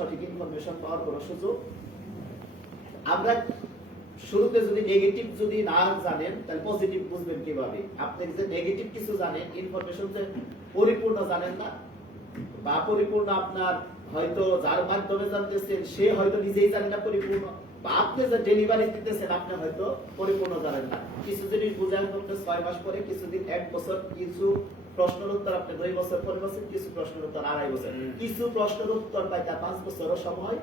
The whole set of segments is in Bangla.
সঠিক ইনফরমেশন পাওয়ার কোনো সুযোগ। আমরা শুরুতে যদি নেগেটিভ যদি না জানেন তাহলে পজিটিভ বুঝবেন কিভাবে? আপনি যে নেগেটিভ কিছু জানেন, ইনফরমেশন যে পরিপূর্ণ জানেন না বা পরিপূর্ণ আপনার হয়তো যার মাধ্যমে জানতেছেন সে হয়তো নিজেই জানে না পরিপূর্ণ, বা আপনি যে ডেলিভারি দিতেছেন আপনি হয়তো পরিপূর্ণ জানেন না। কিছু জিনিস বুঝার করতে 6 মাস পরে, কিছুদিন 1 বছর, কিছু প্রশ্নের উত্তর আপনি 2 বছর পরে বলছেন, কিছু প্রশ্নের উত্তর 2.5 বছর, কিছু প্রশ্নের উত্তর পাইতে 5 বছরও সময়।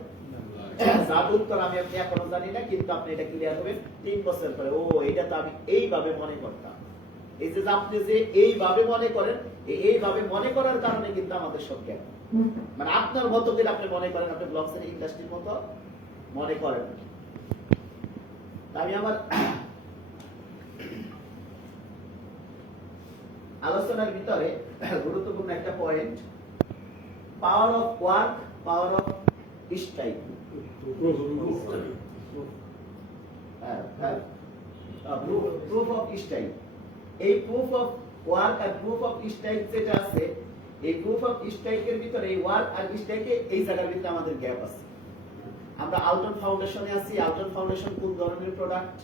যার উত্তর আমি আপনি এখনো জানি না, কিন্তু আপনি এটা ক্লিয়ার হবেন 3 বছর পরে। ও এটা তো আমি এইভাবে মনে করতাম। এই যে আপনি যে এইভাবে মনে করেন, এইভাবে মনে করার কারণে কিন্তু আমাদের সব জ্ঞান, মানে আপনার মতো করে আপনি মনে করেন, আপনি ব্লগসের ইন্ডাস্ট্রির মতো মনে করেন। আমি আমার আলোচনার ভিতরে গুরুত্বপূর্ণ একটা point, power of work, power of strike. Proof of strike, এই প্রুফ অফ ওয়ার্ক আর প্রুফ অফ স্ট্রাইক যেটা আছে, এই প্রুফ অফ স্ট্রাইকের ভিতরে এই ওয়ার্ক আর স্ট্রাইকে এই জায়গার ভিতরে আমাদের গ্যাপ আছে। আমরা আলটন ফাউন্ডেশনে আছি, আলটন ফাউন্ডেশন কোন ধরনের প্রোডাক্ট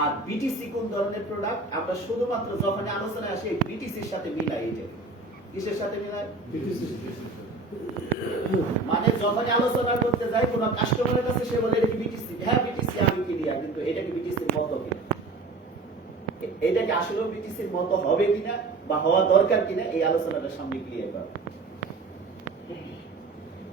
আর বিটিসি কোন ধরনের প্রোডাক্ট, আমরা শুধুমাত্র যখন আলোচনায় আসি বিটিসির সাথে মিলাই। এটা কিসের সাথে মিলাই? মানে যখন আলোচনা করতে যাই কোন কাস্টমারের কাছে, সে বলে এটা কি বিটিসি? হ্যাঁ বিটিসি, আমি ক্লিয়ার, কিন্তু এটা কি বিটিসির মতো কিনা, এটা কি আসলে বিটিসির মতো হবে কিনা বা হওয়া দরকার কিনা, এই আলোচনাটা সামনে ক্লিয়ার করব।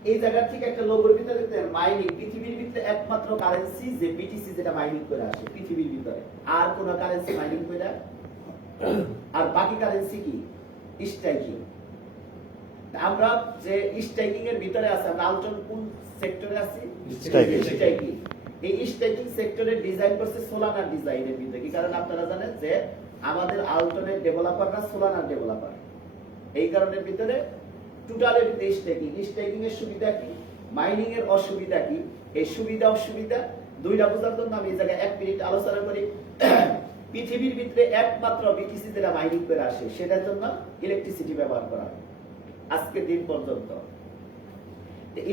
এই জায়গা থেকে একটা লোগোর ভিতরে মাইনিং, পৃথিবীর ভিতরে একমাত্র কারেন্সি যে বিটিসি, যেটা মাইনিং করে আসে পৃথিবীর ভিতরে, আর কোন কারেন্সি মাইনিং করে, আর বাকি কারেন্সি কি স্ট্রাইকিং। আমরা যে স্ট্রাইকিং এর ভিতরে আছে, আমরা আলটন কোন সেক্টরে আছি? স্ট্রাইকিং। এই স্ট্রাইকিং সেক্টরে ডিজাইন করছে সোলানার ডিজাইনের ভিতরে। কি কারণ আপনারা জানেন যে আমাদের আলটনের ডেভেলপাররা সোলানার ডেভেলপার, এই কারণের ভিতরে টোটালের ভিতরে স্ট্রাইকিং। স্ট্রাইকিং এর সুবিধা কি, মাইনিং এর অসুবিধা কি, এই সুবিধা অসুবিধা দুইটা বোঝার জন্য আমি এই জায়গায় 1 মিনিট আলোচনা করি। পৃথিবীর ভিতরে একমাত্র বিটিসি যেটা মাইনিং করে আসে, সেটার জন্য ইলেকট্রিসিটি ব্যবহার করা হয় আজকের দিন পর্যন্ত।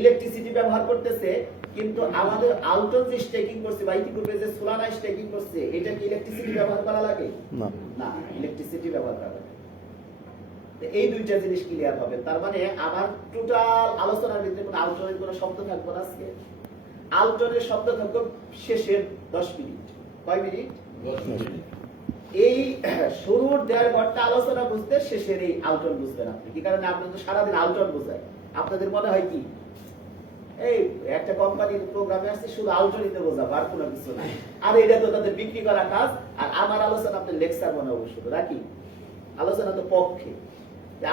ইলেকট্রিসিটি ব্যবহার করতেছে, কিন্তু আমাদের আলটন যে স্টেকিং করছে বা ইতিপূর্বে যে সোলানা স্টেকিং করছে, এটা কি ইলেকট্রিসিটি ব্যবহার করা লাগে? না, ইলেকট্রিসিটি ব্যবহার করা লাগে। এই দুইটা জিনিস ক্লিয়ার হবে। তার মানে আমার টোটাল আলোচনার ভিতরে কোনো আলটনের কোনো শব্দ থাকবে না আজকে। আলটনের শব্দ থাকবে শেষের 10 মিনিট। কয় মিনিট? 10 মিনিট। এই শুরুর 1.5 ঘন্টা আলোচনা বুঝতে, শেষের এই আলটন বুঝবেন আপনি। কি কারণে আপনি তো সারাদিন আলটন বোঝায়, আপনাদের মনে হয় কি এই একটা কোম্পানির প্রোগ্রামে আসছে শুধু আলটনিতে বোঝাবো, আর কোনো কিছু নাই। আর এটা তো তাদের বিক্রি করা কাজ। আর আমার আলোচনা আপনি লেকচার মনে অবশ্য নাকি আলোচনা তো পক্ষে,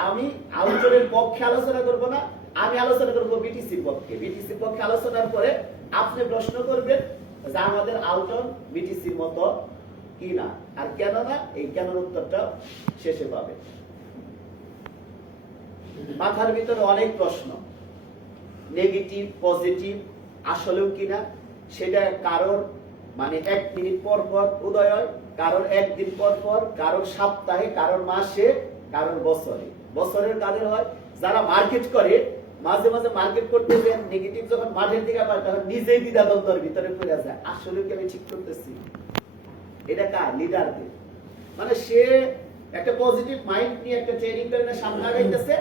আমি আলটনের পক্ষে আলোচনা করব না, আমি আলোচনা করব বিটিসির পক্ষে। বিটিসির পক্ষে আলোচনার পরে আপনি প্রশ্ন করবেন যে আমাদের আলটন বিটিসির মতো কি না, আর কেন না, এই কেন উত্তরটা শেষে পাবে। মাথার ভিতরে অনেক প্রশ্ন, নেগেটিভ পজিটিভ আসলেও কিনা, সেটা কারোর মানে 1 মিনিট পর পর উদয় হয়, কারোর 1 দিন পর পর, কারোর সপ্তাহে, কারোর মাসে, কারোর বছরে। বছরের কাদের হয় যারা মার্কেট করে, মাঝে মাঝে মার্কেট করতে যে নেগেটিভ যখন মাঠের দিকে পায়, তখন নিজেই দ্বিধাদ্বন্দ্বের ভিতরে পড়ে যায়, আসলে কি আমি ঠিক করতেছি। এটা কার? লিডারদের। মানে সে একটা পজিটিভ মাইন্ড নিয়ে একটা ট্রেনিং করে সামনে আগাইতেছে,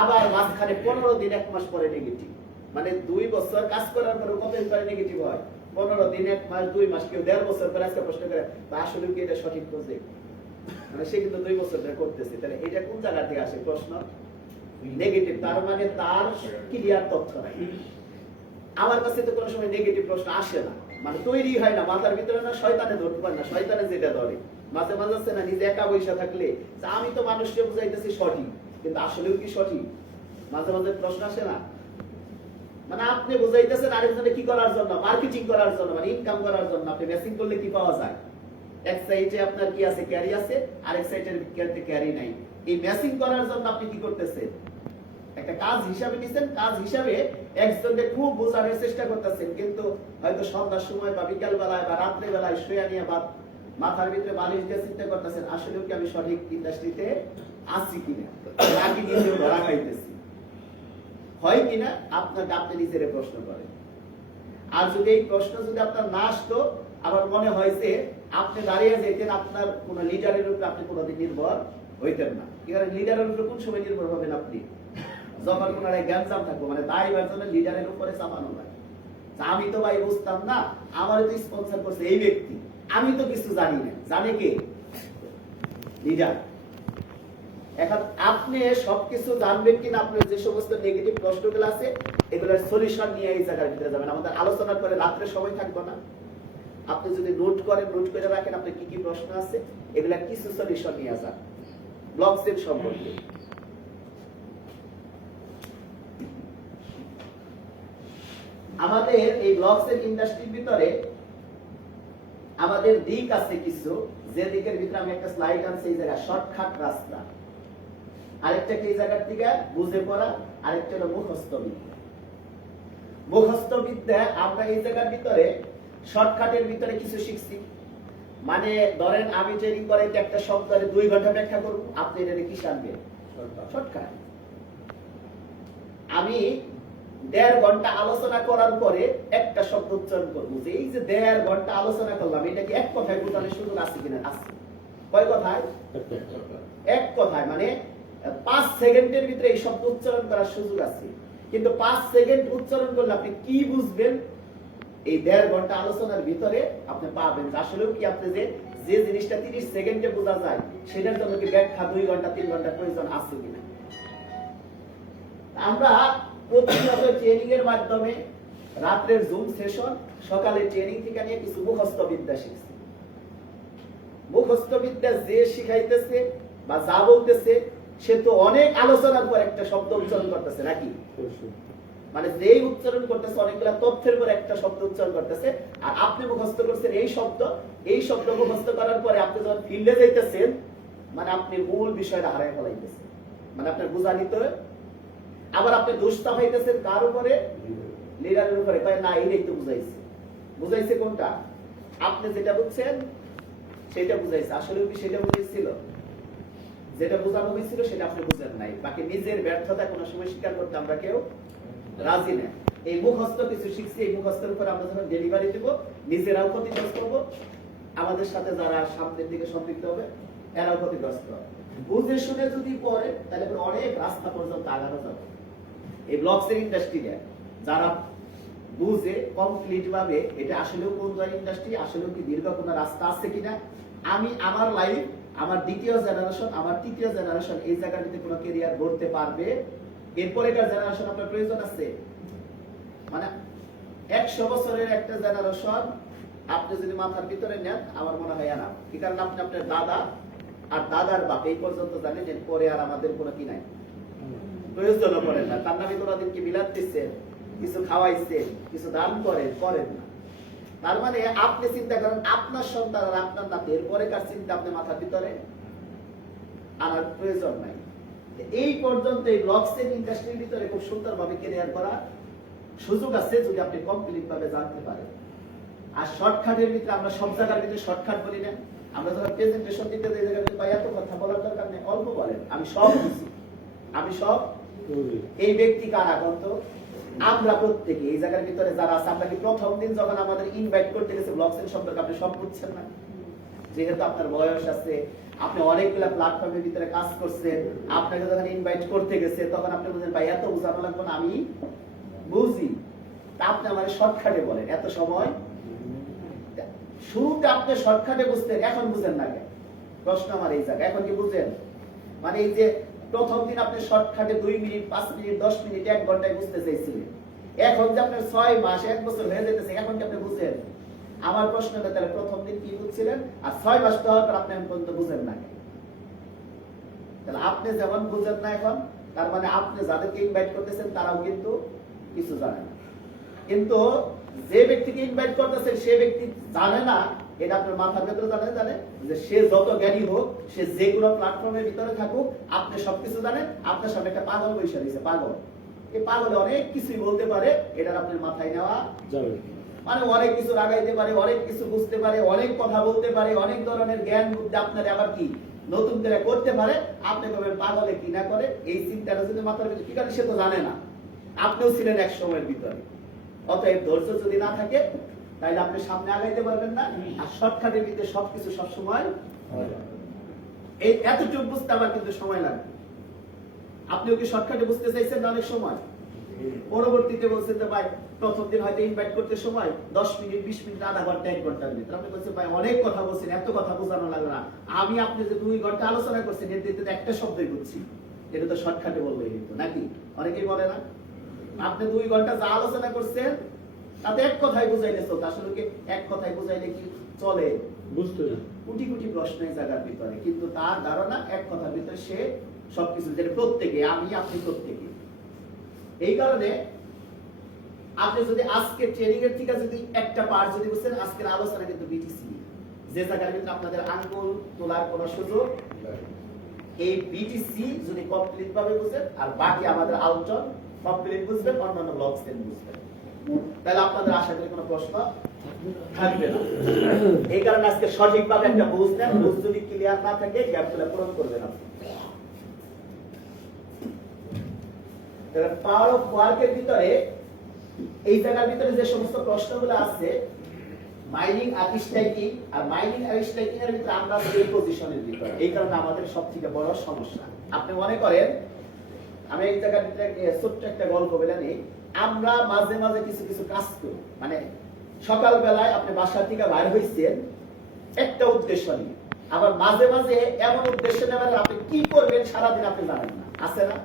আবার মাঝখানে 15 দিন 1 মাস পরে নেগেটিভ। মানে 2 বছর কাজ করার পরে কতদিন পরে নেগেটিভ হয়? 15 দিন, 1 মাস, 2 মাস, কেউ 1.5 বছর পরে আজকে প্রশ্ন করে আসলে কি এটা সঠিক প্রজেক্ট, মানে সে কিন্তু 2 বছর ধরে করতেছে। তাহলে এটা কোন জায়গা থেকে আসে প্রশ্ন? নেগেটিভ। তার মানে তার ক্লিয়ার তথ্য নাই। আমার কাছে তো কোনো সময় নেগেটিভ প্রশ্ন আসে না, মানে তৈরি হয় না মাথার ভিতরে, না শয়তানে ধরতে পারে না, শয়তানে যেটা ধরে মাঝে মাঝে আছে না, নিজে একা বসে থাকলে আমি তো মানুষকে বুঝাইতেছি সঠিক, কিন্তু আসলেও কি সঠিক, মাঝে মাঝে প্রশ্ন আসে না। মানে আপনি বুঝাইতেছেন আরেকজনে কি করার জন্য, মার্কেটিং করার জন্য, মানে ইনকাম করার জন্য। আপনি মেসিং করলে কি পাওয়া যায়? এক সাইডে আপনার কি আছে, ক্যারি আছে, আরেক সাইডের ক্যারি নাই। এই মেসিং করার জন্য আপনি কি করতেছেন? একটা কাজ হিসাবে নিছেন, কাজ হিসাবে একজনকে খুব বোঝানোর চেষ্টা করতেছেন, কিন্তু হয়তো সন্ধ্যার সময় বা বিকাল বেলায় বা রাত্রে বেলায় শুয়ে নিয়ে বা মাথার ভিতরে বালিশ দিয়ে চিন্তা করতেছেন আসলে কি আমি সঠিক ইন্ডাস্ট্রিতে আছি কিনা, নাকি নিজেও ধরা খাইতেছি। হয় কিনা আপনাকে আপনি নিজের প্রশ্ন করেন। আর যদি এই প্রশ্ন যদি আপনার না আসতো, আমার মনে হয় যে আপনি দাঁড়িয়ে যেতেন, আপনার কোন লিডারের উপর আপনি কোনোদিন নির্ভর হইতেন না। কারণ লিডারের উপর কোন সময় নির্ভর হবেন আপনি? যখন কোন জ্ঞানজাম থাকবো, মানে দায় জন্য লিডারের উপরে চাপানো হয়। আমি তো ভাই বুঝতাম না, আমার তো স্পন্সর করছে এই ব্যক্তি, আমি তো কিছু জানি না। জানে কে? লিডার। এখন আপনি সবকিছু জানবেন কিনা, আপনার যে সমস্ত নেগেটিভ প্রশ্নগুলো আছে এগুলোর সলিউশন নিয়ে এই জায়গার ভিতরে যাবেন। আমাদের আলোচনার পরে রাত্রে সময় থাকবে না, আপনি যদি নোট করেন, নোট করে রাখেন আপনার কি কি প্রশ্ন আছে, এগুলা কিছু সলিউশন নিয়ে যান ব্লকচেন সম্পর্কে। আমাদের এই ব্লকচেন ইন্ডাস্ট্রির ভিতরে আমাদের দিক আছে কিছু, যে দিকের ভিতরে আমি একটা স্লাইড আনছি, এই জায়গা শর্টকাট রাস্তা, আরেকটা কি এই জায়গার থেকে বুঝে পড়া, আরেকটা হলো মুখস্থ বিদ্যা। মুখস্থ বিদ্যা আমরা এই জায়গার ভিতরে শর্টকাটের ভিতরে কিছু শিখছি। মানে ধরেন আমি ট্রেনিং করে একটা শব্দের 2 ঘন্টা ব্যাখ্যা করব, আপনি এটা কি জানবেন? শর্টকাট। আমি 1.5 ঘন্টা আলোচনা করার পরে একটা শব্দ উচ্চারণ করব, যে এই যে 1.5 ঘন্টা আলোচনা করলাম এটা কি এক কথায় বোঝানোর সুযোগ আছে কিনা? আছে। কয় কথায়? এক কথায়। মানে 5 সেকেন্ডের ভিতরে এই শব্দ উচ্চারণ করার সুযোগ আছে। কিন্তু 5 সেকেন্ড উচ্চারণ করলে আপনি কি বুঝবেন? এই 1.5 ঘন্টা আলোচনার ভিতরে আপনি পাবেন আসলেও কি আপনি যে জিনিসটা 30 সেকেন্ডে বোঝা যায় সেটার জন্য কি ব্যাখ্যা 2 ঘন্টা 3 ঘন্টা প্রয়োজন আছে কিনা? আমরা প্রতিনিয়ত ট্রেনিং এর মাধ্যমে রাতের জুম সেশন, সকালে ট্রেনিং থেকে নিয়ে কিছু মুখস্থ বিদ্যা শিখছি। মুখস্থ বিদ্যা যে শিখাইতেছে বা যা বলতেছে সে তো অনেক আলোচনার পর একটা শব্দ উচ্চারণ করতেছে নাকি? মানে যেই উচ্চারণ করতেছে অনেকগুলা তথ্যের পর একটা শব্দ উচ্চারণ করতেছে, আর আপনি মুখস্থ করছেন এই শব্দ মুখস্থ করার পরে আপনি যখন ফিল্ডে যাইতেছেন, মানে আপনি মূল বিষয়টা হারাই ফেলাইতেছেন। মানে আপনার বোঝা নিতে, আবার আপনি দোষ চাপাইতেছেন কার উপরে? লিডারের উপরে। তাই না, এই তো বুঝাইছে কোনটা? আপনি যেটা বুঝছেন সেটা বুঝাইছে, আসলে কি সেটা বুঝাইছিল? যেটা বোঝানো হয়েছিল সেটা আপনি বুঝেন নাই। বাকি নিজের ব্যর্থতা কোনো সময় স্বীকার করতে আমরা কেউ রাজি না। এই মুখস্থ কিছু শিখছি, এই মুখস্থের উপর আমরা যখন ডেলিভারি দেব, নিজেরাও ক্ষতিগ্রস্ত হবো, আমাদের সাথে যারা সামনের দিকে সম্পৃক্ত হবে এরাও ক্ষতিগ্রস্ত হবে। বুঝে শুনে যদি পড়ে তাহলে অনেক রাস্তা পর্যন্ত আগানো যাবে। এই ব্লকচেন ইন্ডাস্ট্রিতে যারা বুঝে কমপ্লিট ভাবে এটা আসলেও কোন ইন্ডাস্ট্রি, আসলেও কি দীর্ঘ কোনো রাস্তা আছে কিনা, আমি আমার লাইফ, আমার দ্বিতীয় জেনারেশন, আমার তৃতীয় জেনারেশন এই জায়গাটিতে কোনো ক্যারিয়ার গড়তে পারবে, এরপরেকার জেনারেশন আপনার প্রয়োজন আছে। মানে 100 বছরের একটা জেনারেশন আপনি যদি মাথার ভিতরে নেন, আমার মনে হয় না। কি কারণ আপনি আপনার দাদা আর দাদার বাপ এই পর্যন্ত জানেন, এরপরে আর আমাদের কোনো কি নাই, প্রয়োজন পড়ে না। তার নামে কোনদিন কি বিলাত দিচ্ছেন, কিছু খাওয়াইছেন, কিছু দান করেন না। তার মানে আপনি চিন্তা করেন আপনার সন্তান আর আপনার নাতি, এরপরে কার চিন্তা আপনি মাথার ভিতরে আনার প্রয়োজন নাই। এই পর্যন্ত এই ব্লকচেন ইন্ডাস্ট্রির ভিতরে খুব সুন্দরভাবে ক্যারিয়ার করার সুযোগ আছে যদি আপনি কমপ্লিট ভাবে জানতে পারেন। আর শর্টকাটের ভিতরে আমরা সব জায়গার ভিতরে শর্টকাট বলি না। আমরা যখন প্রেজেন্টেশন দিতে যাই জায়গায় ভাই এত কথা বলার দরকার নেই, অল্প বলেন, আমি সব বুঝি, আমি সব। এই ব্যক্তি কার আগন্ত? আমরা প্রত্যেকে এই জায়গার ভিতরে যারা আছে, আমরা কি প্রথম দিন যখন আমাদের ইনভাইট করতে গেছে ব্লকচেন সম্পর্কে আপনি সব বুঝছেন না? যেহেতু আপনার বয়স আছে, আপনি অনেকগুলা প্ল্যাটফর্মের ভিতরে কাজ করছেন, আপনাকে যখন ইনভাইট করতে গেছে তখন আপনি বুঝেন ভাই এত বোঝানো লাগবে না, আমি বুঝি। তা আপনি আমার শর্টকাটে বলেন, এত সময় শুরুতে আপনি শর্টকাটে বুঝতেন, এখন বুঝেন না কেন? প্রশ্ন আমার এই জায়গা, এখন কি বুঝেন? মানে এই যে প্রথম দিন আপনি শর্টকাটে 2 মিনিট 5 মিনিট 10 মিনিট 1 ঘন্টায় বুঝতে চাইছিলেন, এখন যে আপনার 6 মাস 1 বছর হয়ে যেতেছে, এখন কি আপনি বুঝেন? আমার প্রশ্ন হলো তাহলে প্রথম দিন কি বুঝছিলেন আর 6 মাস হওয়ার পর আপনি এখন পর্যন্ত বুঝেন না কেন? তাহলে আপনি যেমন বুঝেন না এখন, তার মানে আপনি যাদেরকে ইনভাইট করতেছেন তারাও কিন্তু কিছু জানে না। কিন্তু যে ব্যক্তিকে ইনভাইট করতেছেন সে ব্যক্তি জানে না, এটা আপনার মাথার ভেতরে জানে যে সে যত জ্ঞানী হোক, সে যে কোনো প্ল্যাটফর্মের ভিতরে থাকুক, আপনি সবকিছু জানেন, আপনার সামনে একটা পাগল বসে রয়েছে, পাগল। এই পাগলে অনেক কিছুই বলতে পারে, এটা আপনার মাথায় নেওয়া যাবে। মানে অনেক কিছু লাগাইতে পারে, অনেক কিছু বুঝতে পারে, অনেক কথা বলতে পারে, অনেক ধরনের জ্ঞান বুদ্ধি আপনার আবার কি নতুন করে করতে পারে। আপনি বলবেন পাগলে কি না করে, এই চিন্তাটা যদি মাথার ভিতরে, কি কারণ সে তো জানে না। আপনিও ছিলেন এক সময়ের ভিতরে। অতএব ধৈর্য যদি না থাকে তাহলে আপনি সামনে আগাইতে পারবেন না, আর শর্টকাটের ভিতরে সবকিছু সবসময় এই এতটুকু বুঝতে আমার কিন্তু সময় লাগবে। আপনিও কি শর্টকাটে বুঝতে চাইছেন না অনেক সময়? পরবর্তীতে বলছেন যে ভাই প্রথম দিন হয়তো ইনভাইট করতে সময় 10 মিনিট 20 মিনিট আধা ঘন্টা 1 ঘন্টার ভিতরে আপনি বলছেন ভাই অনেক কথা বলছেন, এত কথা বোঝানো লাগবে না, আমি আপনি যে 2 ঘন্টা আলোচনা করছেন এর ভিতরে একটা শব্দই বুঝছি, এটা তো শর্টকাটে বললেই কিন্তু নাকি? অনেকেই বলে না আপনি 2 ঘন্টা যা আলোচনা করছেন তাতে এক কথাই বুঝাইলে চলতে, আসলে কি এক কথাই বুঝাইলে কি চলে? বুঝতে কোটি কোটি প্রশ্ন এই জায়গার ভিতরে, কিন্তু তার ধারণা এক কথার ভিতরে সে সবকিছু, যেটা প্রত্যেকে, আমি আপনি প্রত্যেকে। এই কারণে আপনি যদি আজকে ট্রেনিং এর থেকে যদি একটা পার্ট যদি বুঝছেন, আজকের আলোচনা কিন্তু বিটিসি, যে জায়গার ভিতরে আপনাদের আঙ্গুল তোলার কোনো সুযোগ, এই বিটিসি যদি কমপ্লিট ভাবে বুঝেন আর বাকি আমাদের আউটডোর কমপ্লিট বুঝবেন, অন্যান্য ব্লক সেন বুঝবেন, তাহলে আপনাদের আশা করি কোনো প্রশ্ন থাকবে না। এই কারণে আজকে সঠিকভাবে একটা বুঝলেন, বুঝ যদি ক্লিয়ার না থাকে গ্যাপগুলো পূরণ করবেন আপনি। পাওয়ার অফ ওয়ার্কের ভিতরে এই জায়গার ভিতরে যে সমস্ত প্রশ্নগুলো আছে, মাইনিং আর স্ট্রাইকিং, আর মাইনিং আর স্ট্রাইকিং এর ভিতরে আমরা এই পজিশনের ভিতরে, এই কারণে আমাদের সবথেকে বড় সমস্যা। আপনি মনে করেন, আমি এই জায়গার ভিতরে ছোট্ট একটা গল্প বলে নিই, আমরা মাঝে মাঝে কিছু কিছু কাজ করি, মানে সকাল বেলায় আপনি বাসা থেকে বাইরে হইছেন একটা উদ্দেশ্য নিয়ে, আবার মাঝে মাঝে এমন উদ্দেশ্য নেবেন আপনি কি করবেন সারাদিন আপনি জানেন না, আছে না?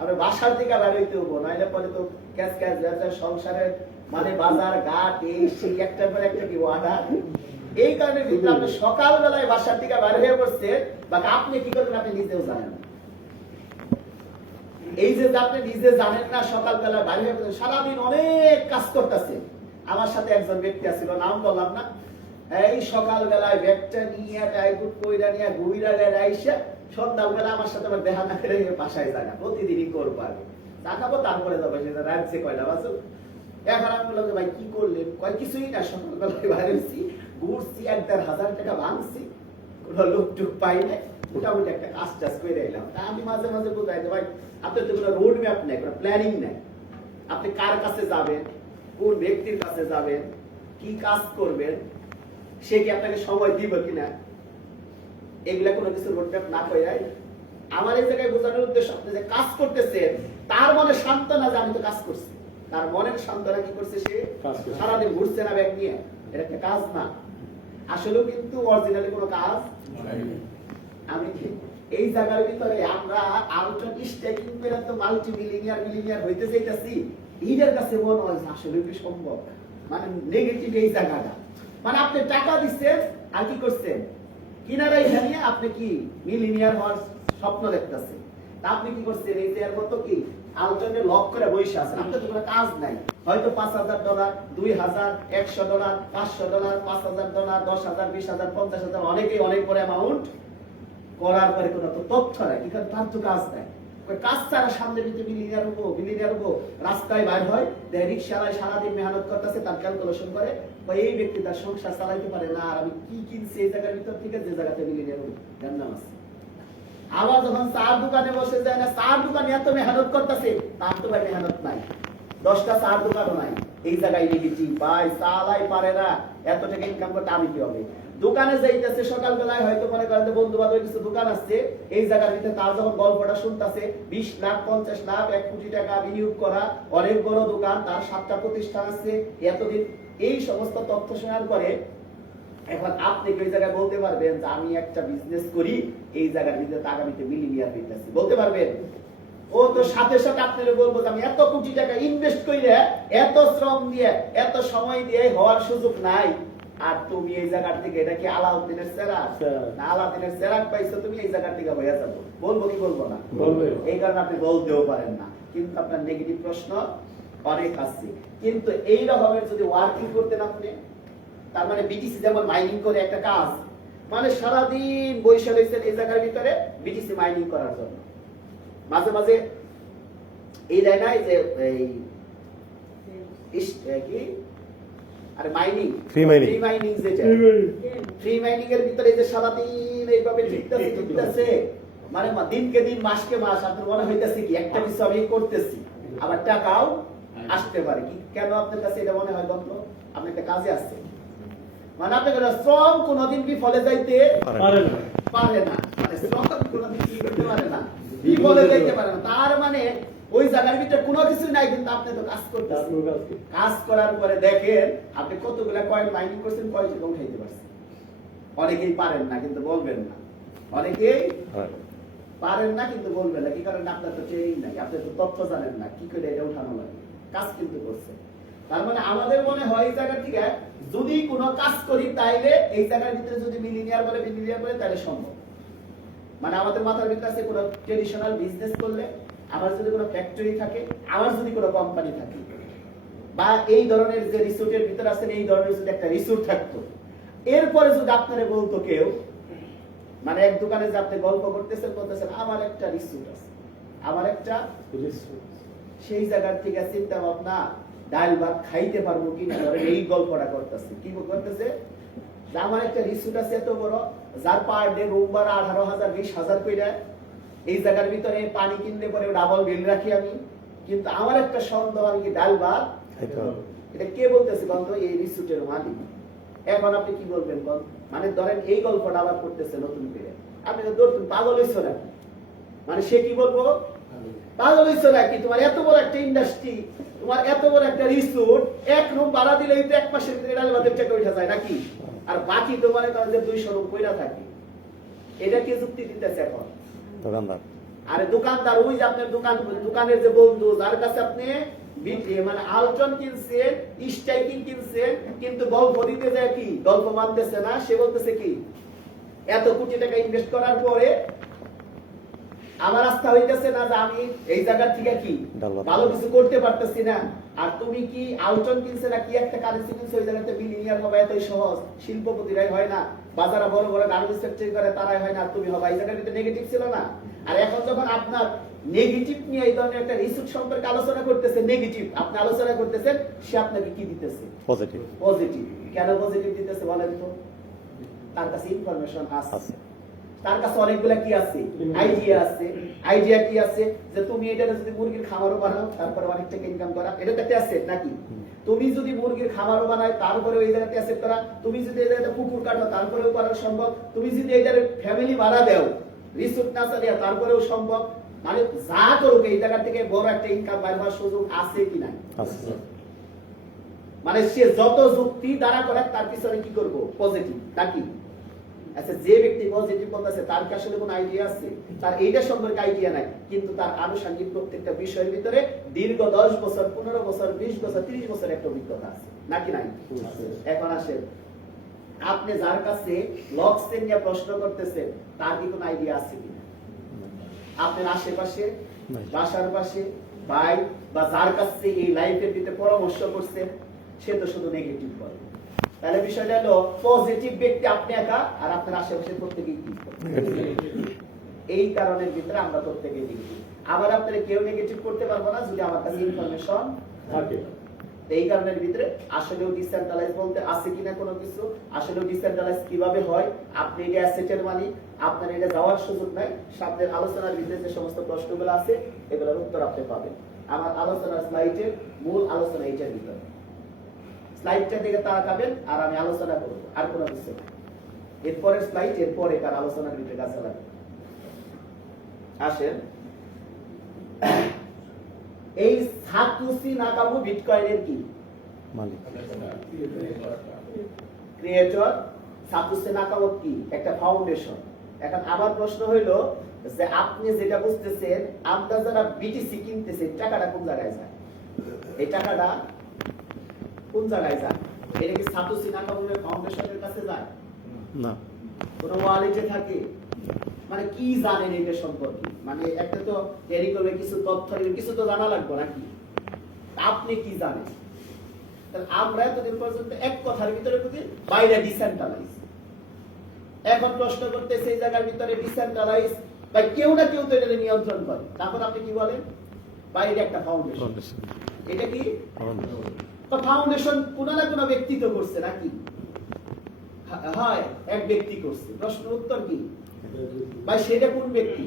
আপনি বাসার থেকে বাইরে হইতে হবো, নাইলে পরে তো ক্যাশ ক্যাশ ব্যবসা সংসারের মানে বাজার ঘাট এই সেই একটার পর একটা কি অর্ডার। এই কারণে কিন্তু আপনি সকাল বেলায় বাসার থেকে বাইরে হয়ে পড়ছেন, বা আপনি কি করবেন আপনি নিজেও জানেন না। এই যে আপনি নিজে জানেন না, সকাল বেলায় বাইরে হয়ে পড়ছেন, সারাদিন অনেক কাজ করতেছে। আমার সাথে একজন ব্যক্তি আছিল, নাম বললাম না, এই সকাল বেলায় ব্যাগটা নিয়ে টাইগুট কইরা নিয়ে গুইরা গায়ে আইসা সন্ধ্যাবেলা আমার সাথে আবার দেখা না করে বাসায় জায়গা প্রতিদিনই করবো, আগে দেখাবো তারপরে যাবো, সেটা রাখছে কয়টা বাজু। এখন আমি বললাম ভাই কি করলেন? কয় কিছুই না, সকালবেলায় বাইরে হচ্ছি, ঘুরছি, 1-1,500 টাকা ভাঙছি, কোনো লোক টুক পাই না, মোটামুটি একটা কাজ টাজ করে এলাম। তা আমি মাঝে মাঝে বোঝাই যে ভাই আপনার তো কোনো রোড ম্যাপ নেই, কোনো প্ল্যানিং নেই, আপনি কার কাছে যাবেন, কোন ব্যক্তির কাছে যাবেন, কি কাজ করবেন, সে কি আপনাকে সময় দিব কিনা, এগুলা কোনো কিছু রোড ম্যাপ না করে আমার এই জায়গায় বোঝানোর উদ্দেশ্য, আপনি যে কাজ করতেছেন তার মনে সান্ত্বনা যে আমি তো কাজ করছি, তার মনের সান্ত্বনা কি করছে, সে সারাদিন ঘুরছে না ব্যাগ নিয়ে, এটা একটা কাজ না, আসলেও কিন্তু অরিজিনালি কোনো কাজ। আমি এই জায়গার ভিতরে আমরা আউটডোর স্ট্রাইকিং করে তো মাল্টি মিলিয়নিয়ার হইতে চাইতাছি, এটার কাছে মনে হয় আসলে কি সম্ভব, মানে নেগেটিভ এই জায়গাটা, মানে আপনি টাকা দিচ্ছেন আর কি করছেন কিনারাই জানিয়ে আপনি কি মিলিয়নিয়ার হওয়ার স্বপ্ন দেখতেছেন, তা আপনি কি করছেন এই যে এর মতো কি আউটডোরে লক করে বসে আছেন, আপনার তো কোনো কাজ নাই, হয়তো $5,000, $2,000, $100, $500, $5,000, $10,000, $20,000, $50,000, অনেকেই অনেক বড় অ্যামাউন্ট করার পরে কোনো তো তথ্য নাই, কিন্তু তার তো কাজ নাই, কাজ ছাড়া সামনে দিতে মিলিয়নিয়ার হবো, রাস্তায় বাইর হয়, রিক্সায় সারাদিন মেহনত করতেছে, তার ক্যালকুলেশন করে এই ব্যক্তি তার সংসার চালাইতে পারে না, আর আমি কি কিনছি এই জায়গার ভিতর থেকে যে জায়গাতে মিলিয়নিয়ার হবো, জানলাম আছে। আবার যখন চার দোকানে বসে যায় না, চার দোকানে এত মেহনত করতেছে, তার তো ভাই মেহনত নাই, 10টা চার দোকানও নাই, এই জায়গায় নেগেটিভ, ভাই চালাই পারে না, এত টাকা ইনকাম করতে আমি কি হবে? দোকানে যাইতেছে সকালবেলায়, হয়তো মনে করেন যে বন্ধু বান্ধব কিছু দোকান আছে, এই জায়গার ভিতরে তার যখন গল্পটা শুনতেছে, 20 লাখ 50 লাখ 1 কোটি টাকা বিনিয়োগ করা, অনেক বড় দোকান, তার 7টা প্রতিষ্ঠান আছে, এতদিন এই সমস্ত তথ্য শোনার পরে এখন আপনি কি ওই জায়গায় বলতে পারবেন যে আমি একটা বিজনেস করি, এই জায়গার ভিতরে আগামীতে মিলিয়নিয়ার হইতেছি, বলতে পারবেন? ও তো সাথে সাথে আপনারা বলবো যে আমি এত কোটি টাকা ইনভেস্ট কইরে, এত শ্রম দিয়ে, এত সময় দিয়ে হওয়ার সুযোগ নাই, আর তুমি এই জায়গা থেকে, এটা কি আলাউদ্দিনের চেরাগ না, আলাউদ্দিনের চেরাগ পাইছো তুমি, এই জায়গা থেকে হয়ে যাবো, বলবো কি বলবো না? এই কারণে আপনি বলতেও পারেন না, কিন্তু আপনার নেগেটিভ প্রশ্ন অনেক আছে। কিন্তু এই রকমের যদি ওয়ার্কিং করতেন আপনি, তার মানে বিটিসি যেমন মাইনিং করে একটা কাজ, মানে সারাদিন বৈশা রয়েছেন এই জায়গার ভিতরে বিটিসি মাইনিং করার জন্য, মাঝে মাঝে এই দেয় নাই যে এই কি আরে মাইনিং, ফ্রি মাইনিং, যেটা ফ্রি মাইনিং এর ভিতরে যে সারাদিন এইভাবে ঠিকঠাক মানে দিনকে দিন মাসকে মাস আপনার মনে হইতেছে কি একটা কিছু আমি করতেছি, আবার টাকাও আসতে পারে। কি কেন আপনার কাছে এটা মনে হয় বন্ধু? আপনি একটা কাজে আসছেন, মানে আপনি শ্রম কোনদিন বিফলে যাইতে পারে না, মানে শ্রম কোনদিন কি করতে পারে না, বিফলে যাইতে পারে না। তার মানে ওই জায়গার ভিতরে কোনো কিছু নাই, কিন্তু আপনি তো কাজ করতেছেন। কাজ করার পরে দেখেন আপনি কতগুলা কয়েন মাইনিং করছেন, কয়েন উঠাইতে পারছেন। অনেকেই পারেন না কিন্তু বলবেন না, অনেকেই পারেন না কিন্তু বলবেন না। কি কারণ? আপনার তো ট্রেনিং নাই, আপনি তো তথ্য জানেন না কি করে এটা উঠানো লাগে। কাজ কিন্তু করছে। তার মানে আমাদের মনে হয় এই জায়গা থেকে যদি কোনো কাজ করি তাইলে এই জায়গার ভিতরে যদি মিলিনিয়ার বলে তাহলে সম্ভব। মানে আমাদের মাথার ভিতরে আছে কোনো ট্রেডিশনাল বিজনেস করলে, আমার যদি কোনো ফ্যাক্টরি থাকে, আমার যদি কোনো কোম্পানি থাকে, বা এই ধরনের যে রিসোর্টের ভিতরে আছেন এই ধরনের যদি একটা রিসোর্ট থাকতো, এরপরে যদি আপনারে বলতো কেউ, মানে এক দোকানে যে আপনি গল্প করতেছেন বলতেছেন আমার একটা রিসোর্ট আছে, আমার একটা রিসোর্ট, সেই জায়গার থেকে চিন্তা ভাবনা ডাল ভাত খাইতে পারবো কিনা, এই গল্পটা করতেছে। কি করতেছে? যে আমার একটা রিসোর্ট আছে এত বড়, যার পার ডে রুম ভাড়া 18,000 20,000 কইরা, এই জায়গার ভিতরে পানি কিনলে পরে ডাবল বিল রাখি আমি, কিন্তু আমার একটা সন্দেহ আমি কি ডাল ভাত। এটা কে বলতেছে বন্ধু? এই রিসোর্টের মালিক। এখন আপনি কি বলবেন বল? মানে ধরেন এই গল্পটা আবার করতেছে নতুন করে, আপনি তো ধরতেন পাগল হইছ না, মানে সে কি বলবো? পাগল হইছ নাকি? তোমার এত বড় একটা ইন্ডাস্ট্রি, তোমার এত বড় একটা রিসোর্ট, এক রুম ভাড়া দিলেই তো এক মাসের ভিতরে ডাল ভাতের টাকা উঠা যায় নাকি? আর বাকি তো মানে যে 200 রুম কইরা থাকে। এটা কি যুক্তি দিতেছে এখন দোকানদার? আরে দোকানদার ওই যে আপনার দোকানের যে বন্ধু, যার কাছে আপনি মানে আলট্রন কিনছেন, স্ট্রাইকিং কিনছেন, কিন্তু গল্প দিতে যায় কি গল্প মানতেছে না। সে বলতেছে কি এত কোটি টাকা ইনভেস্ট করার পরে আমার আস্থা হইতেছে না যে আমি এই জায়গা থেকে কি ভালো কিছু করতে পারতেছি না। আর তুমি কি আলট্রন কিনছে না কি একটা কারেন্সি কিনছে, ওই জায়গাতে মিলিনিয়ার হবে এতই সহজ? শিল্পপতিরাই হয় না, বাজারে বড় বড় গার্মেন্টস ফ্যাক্টরি করে তারাই হয় না, তুমি হবে। এই জায়গার ভিতরে নেগেটিভ ছিল না। আর এখন যখন আপনার নেগেটিভ নিয়ে এই ধরনের একটা রিসোর্ট সম্পর্কে আলোচনা করতেছে, নেগেটিভ আপনি আলোচনা করতেছেন, সে আপনাকে কি দিতেছে? পজিটিভ। পজিটিভ কেন পজিটিভ দিতেছে বলেন তো? তার কাছে ইনফরমেশন আছে, তার কাছে অনেকগুলা কি আছে? আইডিয়া আছে। আইডিয়া কি আছে? যে তুমি এটা যদি মুরগির খামারও বানাও তারপরে অনেক টাকা ইনকাম করা, এটা তো একটা অ্যাসেট নাকি? তুমি যদি মুরগির খামারও বানাই তারপরে এই জায়গাতে অ্যাসেট করা, তুমি যদি এই জায়গাতে পুকুর কাটো তারপরেও করা সম্ভব, তুমি যদি এটার ফ্যামিলি ভাড়া দাও রিসোর্ট না চালিয়ে তারপরেও সম্ভব। মানে যা করুক এই জায়গা থেকে বড় একটা ইনকাম বাইর হওয়ার সুযোগ আছে কি নাই? মানে সে যত যুক্তি দ্বারা করে তার পিছনে কি করব? পজিটিভ নাকি? আচ্ছা, যে ব্যক্তি পজিটিভ বলতেছে তার কি আসলে কোনো আইডিয়া আছে? তার এইটা সম্পর্কে আইডিয়া নাই, কিন্তু তার আনুষঙ্গিক প্রত্যেকটা বিষয়ের ভিতরে দীর্ঘ 10 বছর 15 বছর 20 বছর 30 বছর একটা অভিজ্ঞতা আছে নাকি নাই? এখন আসেন, আপনি যার কাছে লক্সেন নিয়ে প্রশ্ন করতেছেন তার কি কোনো আইডিয়া আছে কিনা? আপনার আশেপাশে, বাসার পাশে ভাই বা যার কাছে এই লাইফের ভিতরে পরামর্শ করছেন, সে তো শুধু নেগেটিভ বলে। তাহলে বিষয়টা হলো পজিটিভ ব্যক্তি আপনি একা, আর আপনার আশেপাশে প্রত্যেকেই কি? এই কারণের ভিতরে আমরা প্রত্যেকেই নেগেটিভ। আবার আপনারা কেউ নেগেটিভ করতে পারবো না যদি আমার কাছে ইনফরমেশন থাকে। এই কারণের ভিতরে আসলেও ডিসেন্ট্রালাইজ বলতে আছে কিনা কোনো কিছু, আসলেও ডিসেন্ট্রালাইজ কিভাবে হয়, আপনি এই অ্যাসেটের মালিক, আপনার এটা যাওয়ার সুযোগ নাই। সামনের আলোচনার ভিতরে যে সমস্ত প্রশ্নগুলো আছে এগুলোর উত্তর আপনি পাবেন আমার আলোচনার স্লাইডের মূল আলোচনা এইটার ভিতরে। স্লাইডটা দিকে তাকাবেন আর আমি আলোচনা করব, আর কোনো কিছু না। এরপরের স্লাইড এরপরে কার আলোচনার ভিতরে কাছে লাগবে। আসেন, এই সাতোশি নাকামো বিটকয়েনের কি মালিক? ক্রিয়েটর সাতোশি নাকামো কি? একটা ফাউন্ডেশন। এখন আমার প্রশ্ন হইল যে আপনি যেটা বুঝতেছেন, আমরা যারা বিটিসি কিনতেছি টাকাটা কোন জায়গায় যায়? এই টাকাটা কোন জায়গায় যায়? এটা কি সাতোশি নাকামোর ফাউন্ডেশনের কাছে যায় না? কোন ওয়ালেটে থাকে? মানে কি জানেন এটা সম্পর্কে? মানে একটা তো টেরিকমে কিছু তথ্য কিছু তো জানা লাগবে নাকি? আপনি কি জানেন? আমরা এতদিন পর্যন্ত এক কথার ভিতরে বুঝি বাইরে ডিসেন্ট্রালাইজ। এখন প্রশ্ন করতেছে এই জায়গার ভিতরে ডিসেন্ট্রালাইজ বা কেউ না কেউ তো এটা নিয়ন্ত্রণ করে। তারপর আপনি কি বলেন? বাইরে একটা ফাউন্ডেশন। এটা কি ফাউন্ডেশন? কোনো না কোনো ব্যক্তি তো করছে নাকি? হয়, এক ব্যক্তি করছে। প্রশ্ন উত্তর কি ভাই? সেটা কোন ব্যক্তি?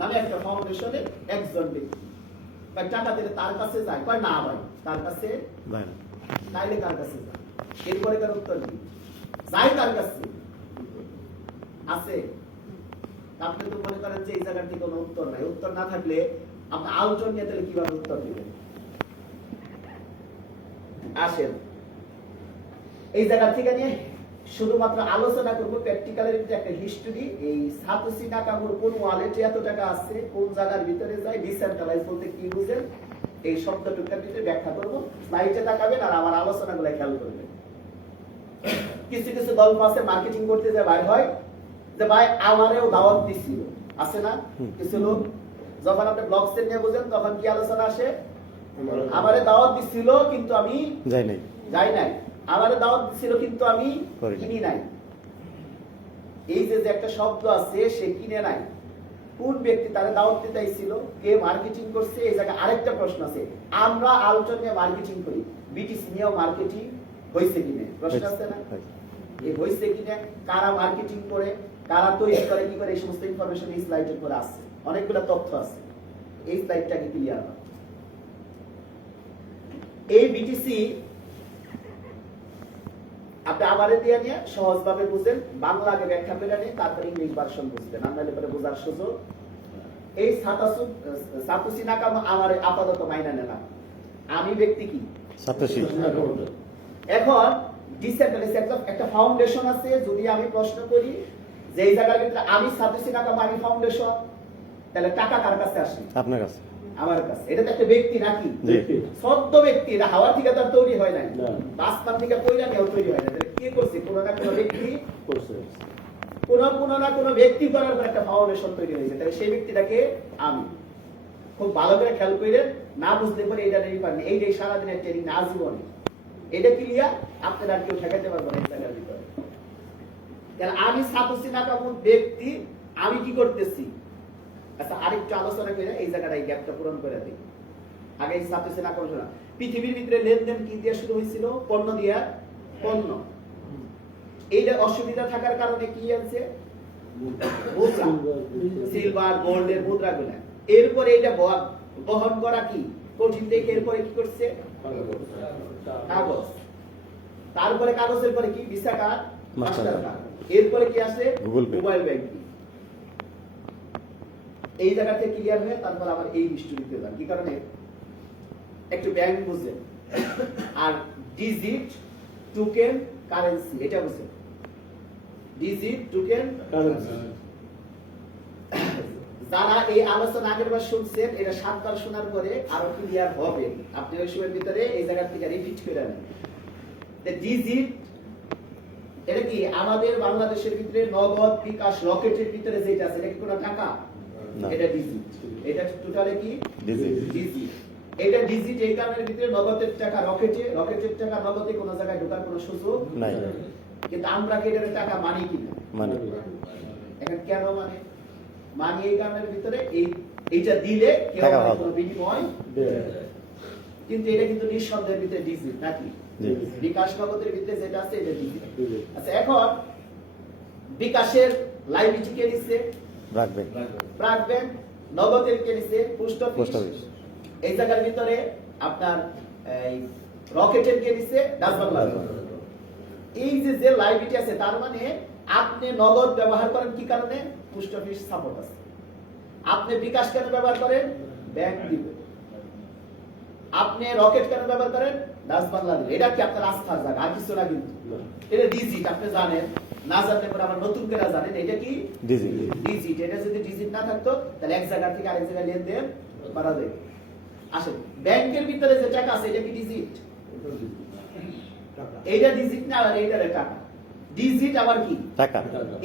মানে একটা ফাউন্ডেশনের একজন ব্যক্তি। টাকা দিলে তার কাছে যায়, কয় না ভাই তার কাছে তাইলে কার কাছে যায়? এরপরে কার উত্তর কি? যাই তার কাছে আছে। আপনি তো মনে করেন যে এই জায়গার কি কোনো উত্তর নাই, উত্তর না থাকলে আপনি আলোচনা নিয়ে তাহলে কিভাবে উত্তর দিবেন? আসেন এই জায়গা থেকে নিয়ে শুধুমাত্র আলোচনা করব প্র্যাকটিক্যালের ভিতরে একটা হিস্টরি। এই সাতোশি নাকামোর কোন ওয়ালেটে এত টাকা আছে, কোন জায়গার ভিতরে যায়, ডিসেন্ট্রালাইজ বলতে কি বুঝেন, এই শব্দটুকার ভিতরে ব্যাখ্যা করব। স্লাইডে তাকাবেন আর আমার আলোচনাগুলো খেয়াল করবেন। কিছু কিছু গল্প আছে মার্কেটিং করতে যায় বাইর হয় যে ভাই আমারেও দাওয়াত দিছিল, আছে না কিছু লোক? যখন আপনি ব্লগ সেট নিয়ে বুঝেন তখন কি আলোচনা আসে? আমারে দাওয়াত দিছিল কিন্তু আমি যাই নাই, আমারে দাওয়াত দিছিল কিন্তু আমি কিনি নাই। এই যে একটা শব্দ আছে, সে কিনে নাই, কোন ব্যক্তি তারে দাওয়াত দিতে চাইছিল, কে মার্কেটিং করছে? এই জায়গায় আরেকটা প্রশ্ন আছে। আমরা আলোচনা নিয়ে মার্কেটিং করি, বিটিসি নিয়েও মার্কেটিং হইছে কিনা প্রশ্ন আছে না? এই হইছে কিনা, কারা মার্কেটিং করে, কারা তৈরি করে, কি করে, এই সমস্ত ইনফরমেশন এই স্লাইডের পরে আছে, অনেকগুলো তথ্য আছে। এই স্লাইডটাকে ক্লিয়ার হয়। এই বিটিসি আপনি আমারে দিয়ে নিয়ে সহজভাবে বুঝেন, বাংলা আগে ব্যাখ্যা করে নিয়ে তারপরে ইংলিশ ভার্সন বুঝবেন, আপনাদের পরে বোঝার সুযোগ। এই সাতোশি নাকামো আমারে আপাতত মাইনা নিলাম, আমি ব্যক্তি কি সাতোশি। এখন ডিসেন্ট্রালাইজ একটা ফাউন্ডেশন আছে। যদি আমি প্রশ্ন করি যে এই জায়গার ভিতরে আমি সাতোশি নাকামো, আমি ফাউন্ডেশন, তাহলে টাকা কার কাছে আসে? আপনার কাছে, আমার কাছে। এটা তো একটা ব্যক্তি নাকি? সদ্য ব্যক্তি, এটা হাওয়া থেকে তো তৈরি হয় নাই, বাসমান থেকে পয়লা নিয়েও তৈরি হয় না। তাহলে কে করছে? কোনো না কোনো ব্যক্তি করছে, কোনো না কোনো ব্যক্তি করার পর একটা ফাউন্ডেশন তৈরি হয়েছে। তাহলে সেই ব্যক্তিটাকে আমি। খুব ভালো করে খেয়াল করে না বুঝতে পারে এটা নেই পারেন, এইটাই সারাদিনের ট্রেনিং না জীবনে, এটা ক্লিয়ার। আপনারা কেউ ঠেকাতে পারবেন এই জায়গার ভিতরে। তাহলে আমি সাতোশি নাকামো ব্যক্তি, আমি কি করতেছি? আচ্ছা আরেকটু আলোচনা করে এই জায়গাটা, এই গ্যাপটা পূরণ করে দিই। আগে সাতোশি নাকামো শোনা, পৃথিবীর ভিতরে লেনদেন কি দিয়ে শুরু হয়েছিল? পণ্য দিয়া, পণ্য। এইটা অসুবিধা থাকার কারণে কি আছে? মুদ্রা, সিলভার গোল্ডের মুদ্রাগুলো। এরপরে এটা বহন করা কি কঠিন দেখে এরপরে কি করছে? কাগজ। তারপরে কাগজের পরে কি? Visa card, master card. এরপরে কি আসে? Mobile banking. এই জায়গাতে ক্লিয়ার হয়ে তারপর আবার এই হিস্ট্রিতে যান। কি কারণে? একটু ব্যাংক বুঝেন আর ডিজিট, টোকেন, কারেন্সি, এটা বুঝেন। Digit, token, currency. যারা এই আলোচনা আগের বার শুনছেন, এটা 7 বার শোনার পরে আরো ক্লিয়ার হবে। আপনি ওই সময়ের ভিতরে এই জায়গা থেকে রিপিট করে নেন। ডিজিট এটা কি? আমাদের বাংলাদেশের ভিতরে নগদ, বিকাশ, রকেটের ভিতরে যেটা আছে, এটা কি কোনো টাকা? এটা ডিজিট। এটা টোটালি কি? ডিজিট। এটা ডিজিট এই কারণের ভিতরে নগদের টাকা রকেটে, রকেটের টাকা নগদে, কোনো জায়গায় ঢোকার কোনো সুযোগ নাই। কিন্তু আমরা কি এটার টাকা মানি কিনা? মানি। এখন কেন মানে? মানি এই কারণের ভিতরে এইটা দিলে কেউ কোনো বিনিময় দেয়, কিন্তু এটা কিন্তু নিঃসন্দেহের ভিতরে ডিজিট নাকি? বিকাশ নগদের ভিতরে যেটা আছে এটা ডিজিট। আচ্ছা এখন বিকাশের লাইবিলিটি কে দিচ্ছে? ব্র্যাক ব্যাংক। নগদের কে দিচ্ছে? Post office. এই জায়গার ভিতরে আপনার এই রকেটের কে দিচ্ছে? ডাচ বাংলা। এই যে লাইবিলিটি আছে, তার মানে আপনি নগদ ব্যবহার করেন কি কারণে? পোস্ট অফিস সাপোর্ট আছে। আপনি বিকাশ কেন ব্যবহার করেন? ব্যাংক দিবে। আপনি রকেট কেন ব্যবহার করেন? ডাচ বাংলা দিবে। এটা কি আপনার আস্থার জায়গা, আর কিছু না। কিন্তু এটা ডিজিট, আপনি জানেন, না জানলে পরে আবার নতুন করে জানেন এটা কি? ডিজিট। এটা যদি ডিজিট না থাকতো তাহলে এক জায়গা থেকে আরেক জায়গায় লেনদেন করা যায়। আসেন ব্যাংকের ভিতরে যে টাকা আছে এটা কি ডিজিট? এইটা ডিজিট না, আর এইটা টাকা। ডিজিট আবার কি? টাকা।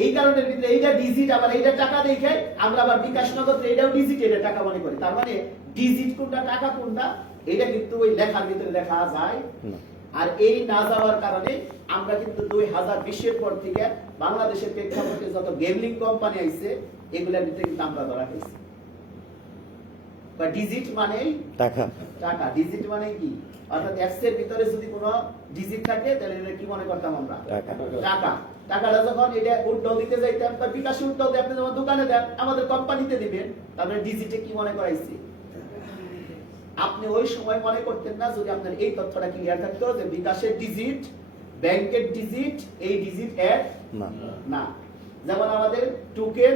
এই কারণের ভিতরে এইটা ডিজিট, আবার এইটা টাকা দেখে আমরা আবার বিকাশ নগদ এটাও ডিজিট, এটা টাকা মনে করি। তার মানে ডিজিট কোনটা, টাকা কোনটা, এটা কিন্তু ওই লেখার ভিতরে দেখা যায় না। আর এই না যাওয়ার কারণে আমরা কিন্তু 2020 পর থেকে বাংলাদেশের প্রেক্ষাপটে যত গেমলিং কোম্পানি আইছে এগুলোর ভিতরে কিন্তু আমরা ধরা খাইছি। বা ডিজিট মানে টাকা, টাকা। ডিজিট মানে কি? অর্থাৎ এক্স এর ভিতরে যদি কোনো ডিজিট থাকে তাহলে এটা কি মনে করতাম আমরা? টাকা। টাকাটা যখন এটা উল্টাও দিতে যাইতাম, বা বিকাশ উল্টাও দিয়ে আপনি যখন দোকানে দেন, আমাদের কোম্পানিতে দিবেন, তারপরে ডিজিটে কি মনে করাইছি? আপনি ওই সময় মনে করতেন না যদি আপনার এই তথ্যটা ক্লিয়ার থাকতো যে বিকাশের ডিজিট, ব্যাংকের ডিজিট, এই ডিজিট এক না না। যেমন আমাদের টোকেন,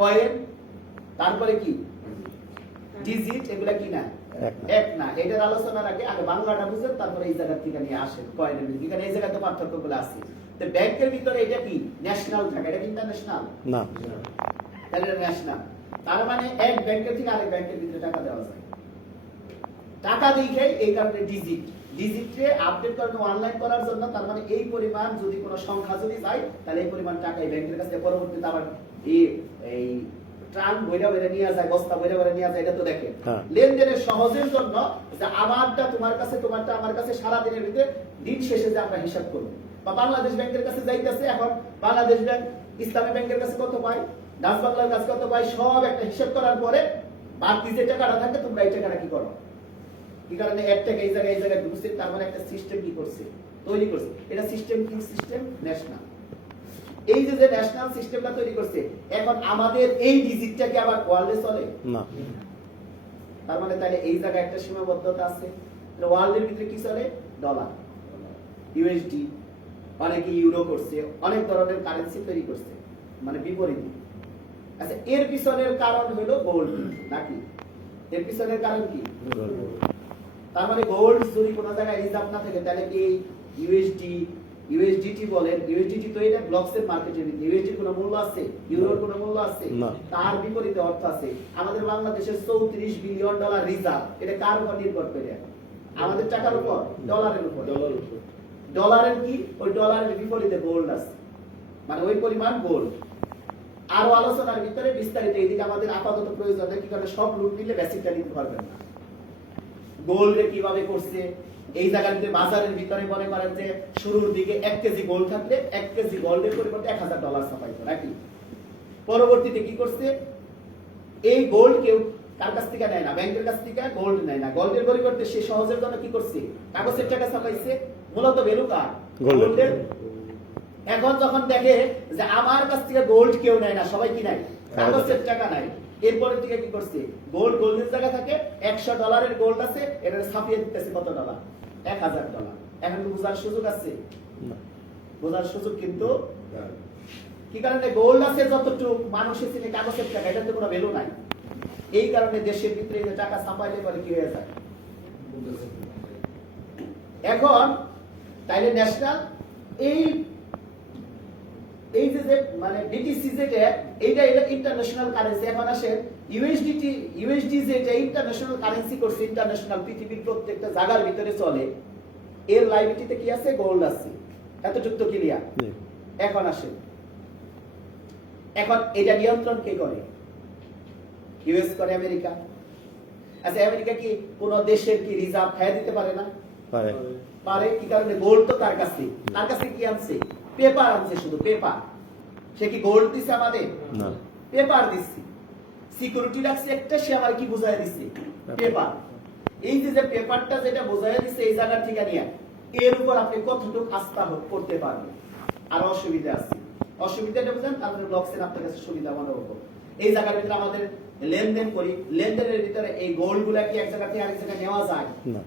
কয়েন, তারপরে কি ডিজিট, এগুলা কি না এক না। এটার আলোচনার আগে বাংলাটা বুঝেন, তারপরে এই জায়গা থেকে নিয়ে আসেন কয়েনের ভিতরে, কারণ এই জায়গাতে পার্থক্যগুলো আছে। তো ব্যাংকের ভিতরে এটা কি ন্যাশনাল থাকে, এটা কি ইন্টারন্যাশনাল না তাহলে এটা ন্যাশনাল। তার মানে এক ব্যাংকের থেকে আরেক ব্যাংকের ভিতরে টাকা দেওয়া যায়। টাকা দেখে এই কারণে ডিজিট, ডিজিটে আপডেট করানো অনলাইন করার জন্য, তার মানে এই পরিমাণ যদি কোনো সংখ্যা যদি যায় তাহলে এই পরিমাণ টাকা এই ব্যাংকের কাছে পরবর্তীতে আবার এই ট্রান বইরা বইরা নিয়ে যায়, বস্তা বইরা বইরা নিয়ে যায়, এটা তো দেখে লেনদেনের সহজের জন্য যে আমারটা তোমার কাছে, তোমারটা আমার কাছে, সারা দিনের ভিতরে দিন শেষে যে আমরা হিসাব করব। বা বাংলাদেশ ব্যাংকের কাছে যাইতেছে, এখন বাংলাদেশ ব্যাংক ইসলামী ব্যাংকের কাছে কত পায়, ডাচ বাংলার কাছে কত পায়, সব একটা হিসাব করার পরে বাকি যে টাকাটা থাকে তোমরা এই টাকাটা কি করো, কি কারণে এক টাকা এই জায়গায় ঢুকছে, তার মানে একটা সিস্টেম কি করছে, তৈরি করছে। এটা সিস্টেম কি সিস্টেম ন্যাশনাল। এই যে ন্যাশনাল সিস্টেমটা তৈরি করছে, এখন আমাদের এই ডিজিটটাকে আবার ওয়ার্ল্ডে চলে না। তার মানে তাহলে এই জায়গায় একটা সীমাবদ্ধতা আছে। ওয়ার্ল্ডের ভিতরে কি চলে, ডলার, ইউএসডি, অনেকে ইউরো করছে, অনেক ধরনের কারেন্সি তৈরি করছে, মানে বিপরীত। আচ্ছা, এর পিছনের কারণ হলো গোল্ড নাকি? এর পিছনের কারণ কি? তার মানে গোল্ড যদি কোনো জায়গায় রিজার্ভ না থাকে তাহলে কি ইউএসডি, ইউএসডিটি বলেন, ইউএসডিটি তো এটা ব্লকসের মার্কেটের ভিতরে, ইউএসডির কোনো মূল্য আছে, ইউরোর কোনো মূল্য আছে? তার বিপরীতে অর্থ আছে। আমাদের বাংলাদেশের 34 বিলিয়ন ডলার রিজার্ভ, এটা কার উপর নির্ভর করে? আমাদের টাকার উপর, ডলারের উপর। ডলারের কি, ওই ডলারের বিপরীতে গোল্ড আছে, মানে ওই পরিমাণ গোল্ড। আরো আলোচনার ভিতরে বিস্তারিত, এইদিকে আমাদের আপাতত প্রয়োজন নেই, কি কারণে সব লুট নিলে বেসিকটা নিতে পারবেন না। গোল্ডে কিভাবে করছে, এই জায়গার ভিতরে বাজারের ভিতরে মনে করেন যে শুরুর দিকে 1 কেজি গোল্ড থাকলে 1 কেজি গোল্ডের পরিবর্তে $1000 ছাপাইতো নাকি? পরবর্তীতে কি করছে, এই গোল্ড কেউ কার কাছ থেকে নেয় না, ব্যাংকের কাছ থেকে গোল্ড নেয় না, গোল্ডের পরিবর্তে সে সহজের জন্য কি করছে, কাগজের টাকা ছাপাইছে। মূলত ভ্যালু কার, গোল্ডের। এখন যখন দেখে যে আমার কাছ থেকে গোল্ড কেউ নেয় না, সবাই কি নেয়, কাগজের টাকা নেয়, এরপরে থেকে কি করছে, গোল্ড গোল্ডের জায়গা থাকে, $100 গোল্ড আছে, এটা ছাপিয়ে দিতেছে কত ডলার, $1000। এখন কি বোঝার সুযোগ আছে? বোঝার সুযোগ কিন্তু কি কারণে, গোল্ড আছে যতটুকু মানুষের চিনে কাগজের টাকা, এটা তো কোনো ভ্যালু নাই। এই কারণে দেশের ভিতরে যে টাকা ছাপাইলে পরে কি হয়ে যায়। এখন তাইলে ন্যাশনাল এই যে মানে বিটিসি যেটা, এইটা ইন্টারন্যাশনাল কারেন্সি। এখন আসে ইউএসডি যেটা ইন্টারন্যাশনাল কারেন্সি করছে, ইন্টারন্যাশনাল পৃথিবীর প্রত্যেকটা জায়গার ভিতরে চলে, এর লাইবিলিটিতে কি আছে, গোল্ড আছে। এতটুকু তো ক্লিয়ার। এখন আসে, এখন এটা নিয়ন্ত্রণ কে করে, ইউএস করে, আমেরিকা। আচ্ছা, আমেরিকা কি কোন দেশের কি রিজার্ভ খাইয়ে দিতে পারে না? পারে। কি কারণে, গোল্ড তো তার কাছে, তার কাছে কি আনছে, পেপার আনছে, শুধু পেপার। সে কি গোল্ড দিছে আমাদের? না, পেপার দিচ্ছে। সিকিউরিটি রাখছে একটা, সে আমার কি বুঝাই দিচ্ছে, পেপার। এই যে পেপারটা যেটা বুঝাই দিচ্ছে এই জায়গা থেকে নিয়ে, এর উপর আপনি কতটুকু আস্থা করতে পারবেন। আর অসুবিধা আছে, অসুবিধাটা বুঝেন, তারপরে ব্লকসের আপনার কাছে সুবিধা মনে হবো। এই জায়গার ভিতরে আমাদের লেনদেন করি, লেনদেনের ভিতরে এই গোল্ড গুলা কি এক জায়গা থেকে আরেক জায়গায় নেওয়া যায় না।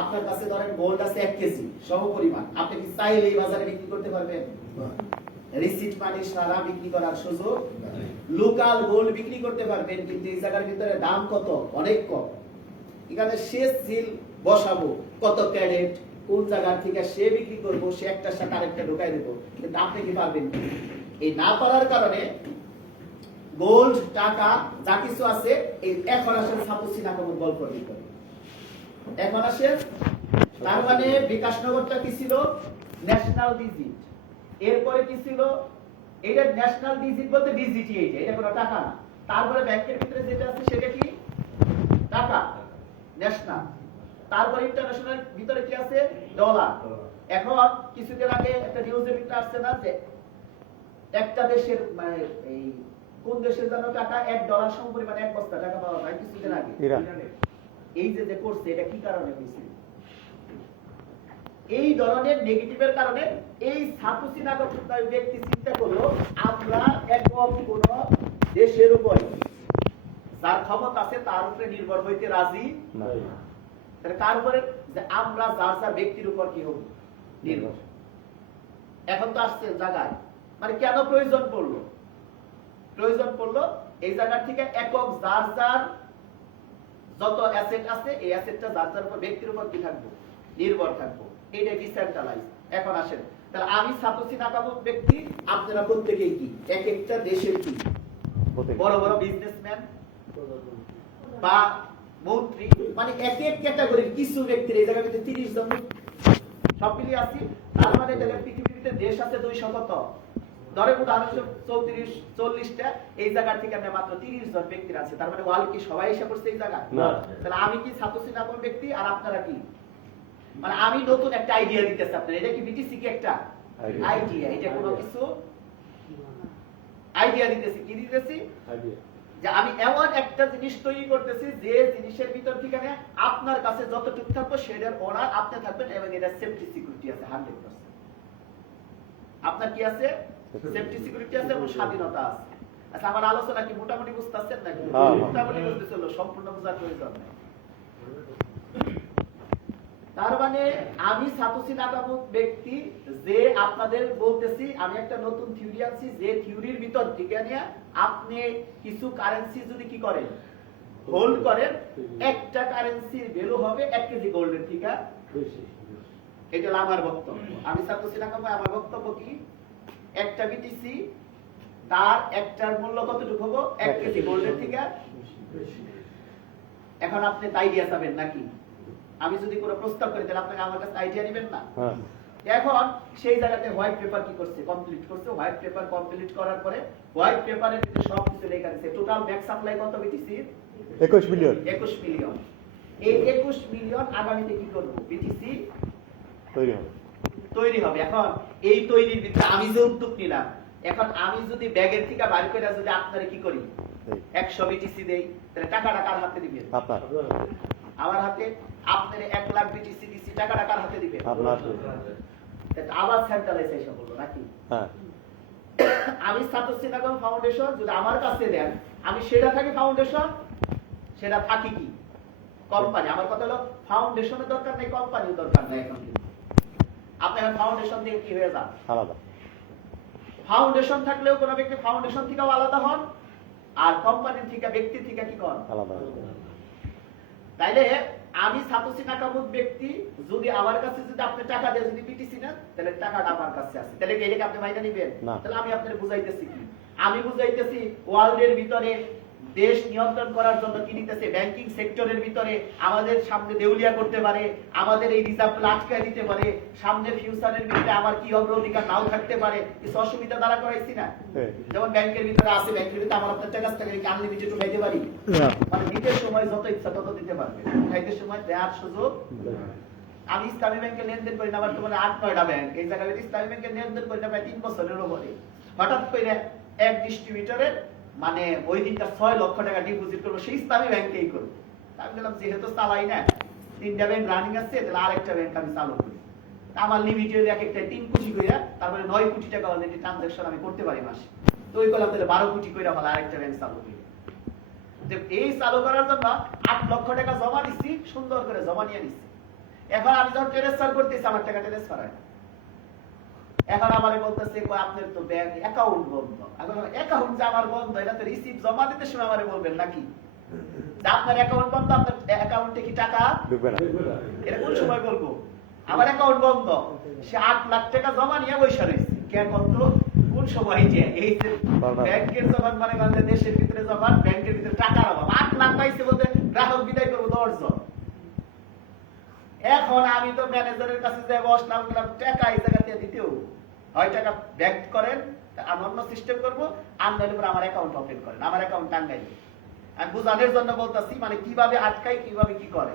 আপনার কাছে ধরেন গোল্ড আছে 1 কেজি সম পরিমাণ, আপনি কি চাইলে এই বাজারে বিক্রি করতে পারবেন? রিসিট পানি সারা বিক্রি করার সুযোগ। লোকাল গোল্ড বিক্রি করতে পারবেন, কিন্তু এই জায়গার ভিতরে দাম কত, অনেক কম। এখানে সে সিল বসাবো, কত ক্যারেট, কোন জায়গা থেকে সে বিক্রি করবো, সে একটার সাথে আরেকটা ঢোকাই দেবো, কিন্তু আপনি কি পারবেন? এই না পারার কারণে গোল্ড, টাকা যা কিছু আছে, এই এখন আসেন সাপোসিনা কোমর গল্প ভিতরে। এখন আসে, তার মানে বিকাশনগরটা কি ছিল, ন্যাশনাল ডিজিট। এরপরে কি ছিল, এটা ন্যাশনাল ডিজিট বলতে ডিজিটি, এটা কোনো টাকা না। তারপরে ব্যাংকের ভিতরে যেটা আছে সেটা কি, টাকা, ন্যাশনাল। তারপরে ইন্টারন্যাশনাল ভিতরে কি আছে, ডলার। এখন কিছুদিন আগে একটা নিউজের ভিতরে আসছে না যে একটা দেশের, মানে এই কোন দেশের জন্য টাকা $1 সম পরিমাণ 1 বস্তা টাকা পাওয়া যায় কিছুদিন আগে। এই যে করছে, এটা কি কারণে হয়েছে, এই ধরনের নেগেটিভের কারণে। এই সাতোশি নাকামোটো ব্যক্তি চিন্তা করলো, আমরা একক কোন দেশের উপর যার ক্ষমতা আছে তার উপরে নির্ভর হইতে রাজি না। তাহলে কার উপরে? যে আমরা যার যার ব্যক্তির উপর কি হব নির্ভর। এখন তো আসছে জায়গায় মানে কেন প্রয়োজন পড়লো? প্রয়োজন পড়লো এই জায়গা থেকে একক যার যার যত অ্যাসেট আছে এই অ্যাসেটটা যার যার উপর ব্যক্তির উপর কি থাকবো নির্ভর থাকবো। এটা ডিসেন্ট্রালাইজ। এখন আসেন তাহলে আমি সাতোশি নাকামোটো ব্যক্তি, আপনারা প্রত্যেকেই কি এক একটা দেশের কি বড় বড় বিজনেসম্যান বা মন্ত্রী, মানে এক এক ক্যাটাগরির কিছু ব্যক্তির এই জায়গার মধ্যে 30 জন সব মিলিয়ে আছি। তার মানে পৃথিবীতে দেশ আছে 200 কত, ধরে উদাহরণস্বরূপ 34-40টা, এই জায়গা থেকে আমরা মাত্র 30 জন ব্যক্তির আছে। তার মানে ওয়ার্ল্ড কি সবাই এসে পড়ছে এই জায়গায়? তাহলে আমি কি সাতোশি নাকামোটো ব্যক্তি আর আপনারা কি? মানে আমি নতুন একটা আইডিয়া দিতেছি আপনাদের। এটা কি বিটিসি কি একটা আইডিয়া? এটা কোনো কিছু আইডিয়া দিতেছি। কি দিতেছি? যে আমি এমন একটা জিনিস তৈরি করতেছি যে জিনিসের ভিতর থেকে আপনার কাছে যতটুকু থাকবে সেটার অর্ডার আপনি থাকবেন এবং এটা সেফটি সিকিউরিটি আছে 100%। আপনার কি আছে? সেফটি সিকিউরিটি আছে এবং স্বাধীনতা আছে। আচ্ছা, আমার আলোচনা কি মোটামুটি বুঝতে পারছেন নাকি? মোটামুটি বুঝতেছিল, সম্পূর্ণ বোঝার প্রয়োজন নেই। তার মানে আমি সাতোশি নাকামোটো ব্যক্তি যে আপনাদের বলতেছি, আমি একটা নতুন থিওরি আনছি যে থিওরির ভিতর থেকে নিয়ে আপনি কিছু কারেন্সি যদি কি করেন হোল্ড করেন, একটা কারেন্সির ভ্যালু হবে 1 কেজি গোল্ডের থেকে বেশি। এটা হলো আমার বক্তব্য। আমি সাতোশি নাকামোটো, আমার বক্তব্য কি একটা বিটিসি তার একটার মূল্য কতটুকু হবে 1 কেজি গোল্ডের থেকে বেশি। এখন আপনি তাই দিয়ে যাবেন নাকি? আমি যদি কোনো প্রস্তাব করি তাহলে আপনাকে আমার কাছে আইডিয়া নেবেন না? এখন সেই জায়গাতে হোয়াইট পেপার কি করছে? কমপ্লিট করছে। হোয়াইট পেপার কমপ্লিট করার পরে হোয়াইট পেপারের ভিতরে সব কিছু লেখা আছে। টোটাল ম্যাক্স সাপ্লাই কত বিটিসি? 21 মিলিয়ন। 21 মিলিয়ন। এই 21 মিলিয়ন আগামীতে কি করব? বিটিসি তৈরি হবে। এখন এই তৈরির ভিতরে আমি যে উদ্যোগ নিলাম, এখন আমি যদি ব্যাগের থেকে বাইর করে যদি আপনারে কি করি 100 বিটিসি দেই, তাহলে টাকাটা কার হাতে দিবেন? আপনার। আমার হাতে। আপনার 1 লাখ বিটিসি দিছি, টাকাটা কার হাতে দিবেন? আপনার। আবার সেন্ট্রালাইজেশন হলো নাকি? হ্যাঁ। আমি সাতোশি নাকামোটো ফাউন্ডেশন যদি আমার কাছে দেন, আমি সেটা থাকি ফাউন্ডেশন, সেটা থাকি কি কোম্পানি। আমার কথা হলো ফাউন্ডেশনের দরকার নেই, কোম্পানির দরকার নেই। এখন আপনি এখন ফাউন্ডেশন থেকে কি হয়ে যান? আলাদা। ফাউন্ডেশন থাকলেও কোন ব্যক্তি ফাউন্ডেশন থেকেও আলাদা হন, আর কোম্পানির থেকে ব্যক্তি থেকে কি করেন? আলাদা। তাইলে আমি সাতোশি নাকামোটো ব্যক্তি যদি আমার কাছে যদি আপনি টাকা দিয়ে যদি বিটিসি নেন, তাহলে টাকাটা আমার কাছে আছে। তাহলে এটাকে আপনি মাইনা নেবেন? তাহলে আমি আপনাকে বুঝাইতেছি কি? আমি বুঝাইতেছি ওয়ার্ল্ডের ভিতরে দেশ নিয়ন্ত্রণ করার জন্য কি নিতেছে? ব্যাংকিং সেক্টরের ভিতরে আমাদের সামনে দেউলিয়া করতে পারে, আমাদের এই রিজার্ভ আটকায় দিতে পারে, সামনের ফিউচারের ভিতরে আমার কি অগ্রাধিকার নাও থাকতে পারে। কিছু অসুবিধা দ্বারা করাইছি না? যেমন ব্যাংকের ভিতরে আছে, ব্যাংকের ভিতরে আমার আপনার টাকা থেকে আনলিমিটেড উঠাইতে পারি, মানে দিতে সময় যত ইচ্ছা তত দিতে পারবে, উঠাইতে সময় দেওয়ার সুযোগ। আমি ইসলামী ব্যাংকে লেনদেন করি না, আমার তোমার 8-9টা ব্যাংক, এই জায়গায় ইসলামী ব্যাংকে লেনদেন করি না প্রায় 3 বছরের উপরে। হঠাৎ করে এক ডিস্ট্রিবিউটরের মানে ওই দিনটা 6 লক্ষ টাকা ডিপোজিট করবো, সেই ইসলামী ব্যাংকেই করবো। আমি বললাম যেহেতু চালাই না, 3টা ব্যাংক রানিং আছে, তাহলে আরেকটা ব্যাংক আমি চালু করি। আমার লিমিটেড এক একটা 3 কোটি কইরা, তারপরে 9 কোটি টাকা অলরেডি ট্রানজাকশন আমি করতে পারি মাসে। তো ওই করলাম তাহলে 12 কোটি কইরা হলো আরেকটা ব্যাংক চালু করি। যে এই চালু করার জন্য 8 লক্ষ টাকা জমা দিচ্ছি, সুন্দর করে জমা নিয়ে নিচ্ছি। এখন আমি যখন ট্রান্সফার করতেছি, আমার টাকা ট্রান্সফার হয়। এখন আমারে বলতেছে আপনার তো ব্যাংক অ্যাকাউন্ট বন্ধ। এখন অ্যাকাউন্ট যে আমার বন্ধ, এটা তো রিসিভ জমা দিতে সময় আমারে বলবেন নাকি যে আপনার অ্যাকাউন্ট বন্ধ, আপনার অ্যাকাউন্টে কি টাকা ঢুকবে না? এটা কোন সময় বলবো? আমার অ্যাকাউন্ট বন্ধ, সে 8 লাখ টাকা জমা নিয়ে বসে রয়েছে। কেন কত কোন সময়? যে এই যে ব্যাংকের যখন মানে আমাদের দেশের ভিতরে যখন ব্যাংকের ভিতরে টাকার অভাব, 8 লাখ পাইছে বলতে গ্রাহক বিদায় করবো 10 জন। এখন আমি তো ম্যানেজারের কাছে যাই বসলাম, টাকা এই জায়গা দিয়ে দিতেও হয়, টাকা ব্যাক করেন, আমি অন্য সিস্টেম করবো, আনলাইনের উপর আমার অ্যাকাউন্ট ওপেন করেন, আমার অ্যাকাউন্ট টাঙ্গাই। আমি বুঝানোর জন্য বলতেছি, মানে কিভাবে আটকাই, কিভাবে কি করে।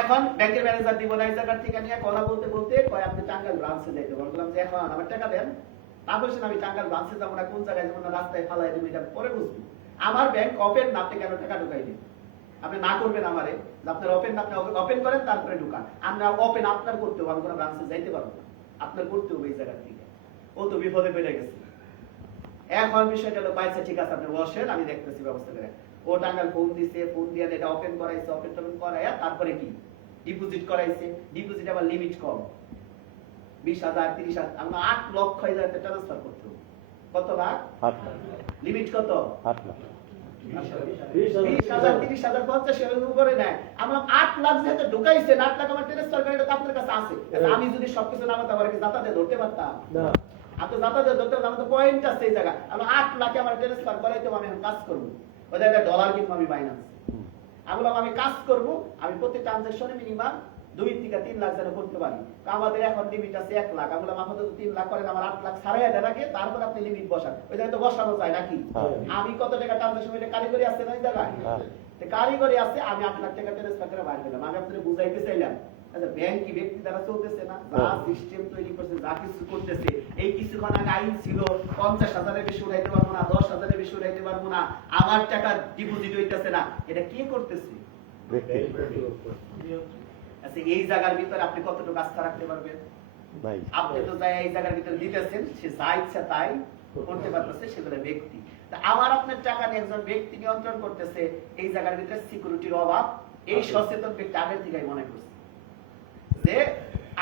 এখন ব্যাংকের ম্যানেজার দিব না, এই জায়গার থেকে নিয়ে কথা বলতে বলতে কয় আপনি টাঙ্গাইল ব্রাঞ্চে যাইতে। বললাম যে এখন আমার টাকা দেন, না বলছেন আমি টাঙ্গাইল ব্রাঞ্চে যাবো না, কোন জায়গায় যাবো না, রাস্তায় ফালাই দেবো, এটা পরে বুঝবো। আমার ব্যাংক ওপেন না, আপনি কেন টাকা ঢুকাই দিন? আপনি না করবেন আমারে, আপনার ওপেন, আপনি ওপেন করেন তারপরে ঢুকান। আমরা ওপেন আপনার করতে হবে, আমি কোনো ব্রাঞ্চে যাইতে পারবো না, আপনার করতে হবে এই জায়গা থেকে। ও তো বিপদে পড়ে গেছে। এখন বিষয়টা হলো পাইছে, ঠিক আছে আপনি বসেন, আমি দেখতেছি ব্যবস্থা করে। ও টাঙ্গাল ফোন দিছে, ফোন দিয়ে এটা ওপেন করাইছে, ওপেন করাইয়া তারপরে কি ডিপোজিট করাইছে। ডিপোজিট আবার লিমিট কম, 20,000 30,000 আমরা 8 লক্ষ টাকা ট্রান্সফার করতে। কত লাখ? 8 লাখ। লিমিট কত? 8 লাখ। 20,000 30,000 50 এর উপরে নেয়। আমরা 8 লাখ যেহেতু ঢুকাইছেন, 8 লাখ আমার ট্রান্সফার করে এটা আপনার কাছে আছে। আমি যদি সবকিছু নামাতে আমার কি জাতাতে ধরতে পারতাম না? আপনি জাতাতে ধরতে পারতাম, আমাদের পয়েন্ট আছে এই জায়গা। আমরা 8 লাখে আমার ট্রান্সফার করাইতে আমি এখন কাজ করব। ওদের একটা ডলার কিনবো আমি বাইনান্স। আমি কাজ করব, আমি প্রতি ট্রানজাকশনে মিনিমাম 2 থেকে 3 লাখ যেন করতে পারি। আমাদের এখন লিমিট আছে 1 লাখ। আমি আপাতত 3 লাখ করেন, আমার 8 লাখ ছাড়াই দেন আগে, তারপর আপনি লিমিট বসান। ওই জায়গায় তো বসানো যায় নাকি? আমি কত টাকা ট্রানজাকশন এটা কারিগরি আছে না ওই জায়গায়? তো কারিগরি আছে, আমি 8 লাখ টাকা ট্রান্সফার করে বাইরে দিলাম। আমি আপনাদের বুঝাইতে চাইলাম, আচ্ছা ব্যাংক কি ব্যক্তি দ্বারা চলতেছে না? যা সিস্টেম তৈরি করছে, যা কিছু করতেছে, এই কিছুক্ষণ আগে আইন ছিল 50,000 এর বেশি উঠাইতে পারবো না, 10,000 এর বেশি উঠাইতে পারবো না, আমার টাকা ডিপোজিট হইতেছে না। এটা কে করতেছে? আচ্ছা এই জায়গার ভিতরে আপনি কতটুকু আস্থা রাখতে পারবেন? আপনি তো যাই এই জায়গার ভিতরে দিতেছেন, সে যা ইচ্ছা তাই করতে পারতেছে, সেগুলো ব্যক্তি। তা আমার আপনার টাকা নিয়ে একজন ব্যক্তি নিয়ন্ত্রণ করতেছে, এই জায়গার ভিতরে সিকিউরিটির অভাব। এই সচেতন ব্যক্তি আগের থেকেই মনে করছে যে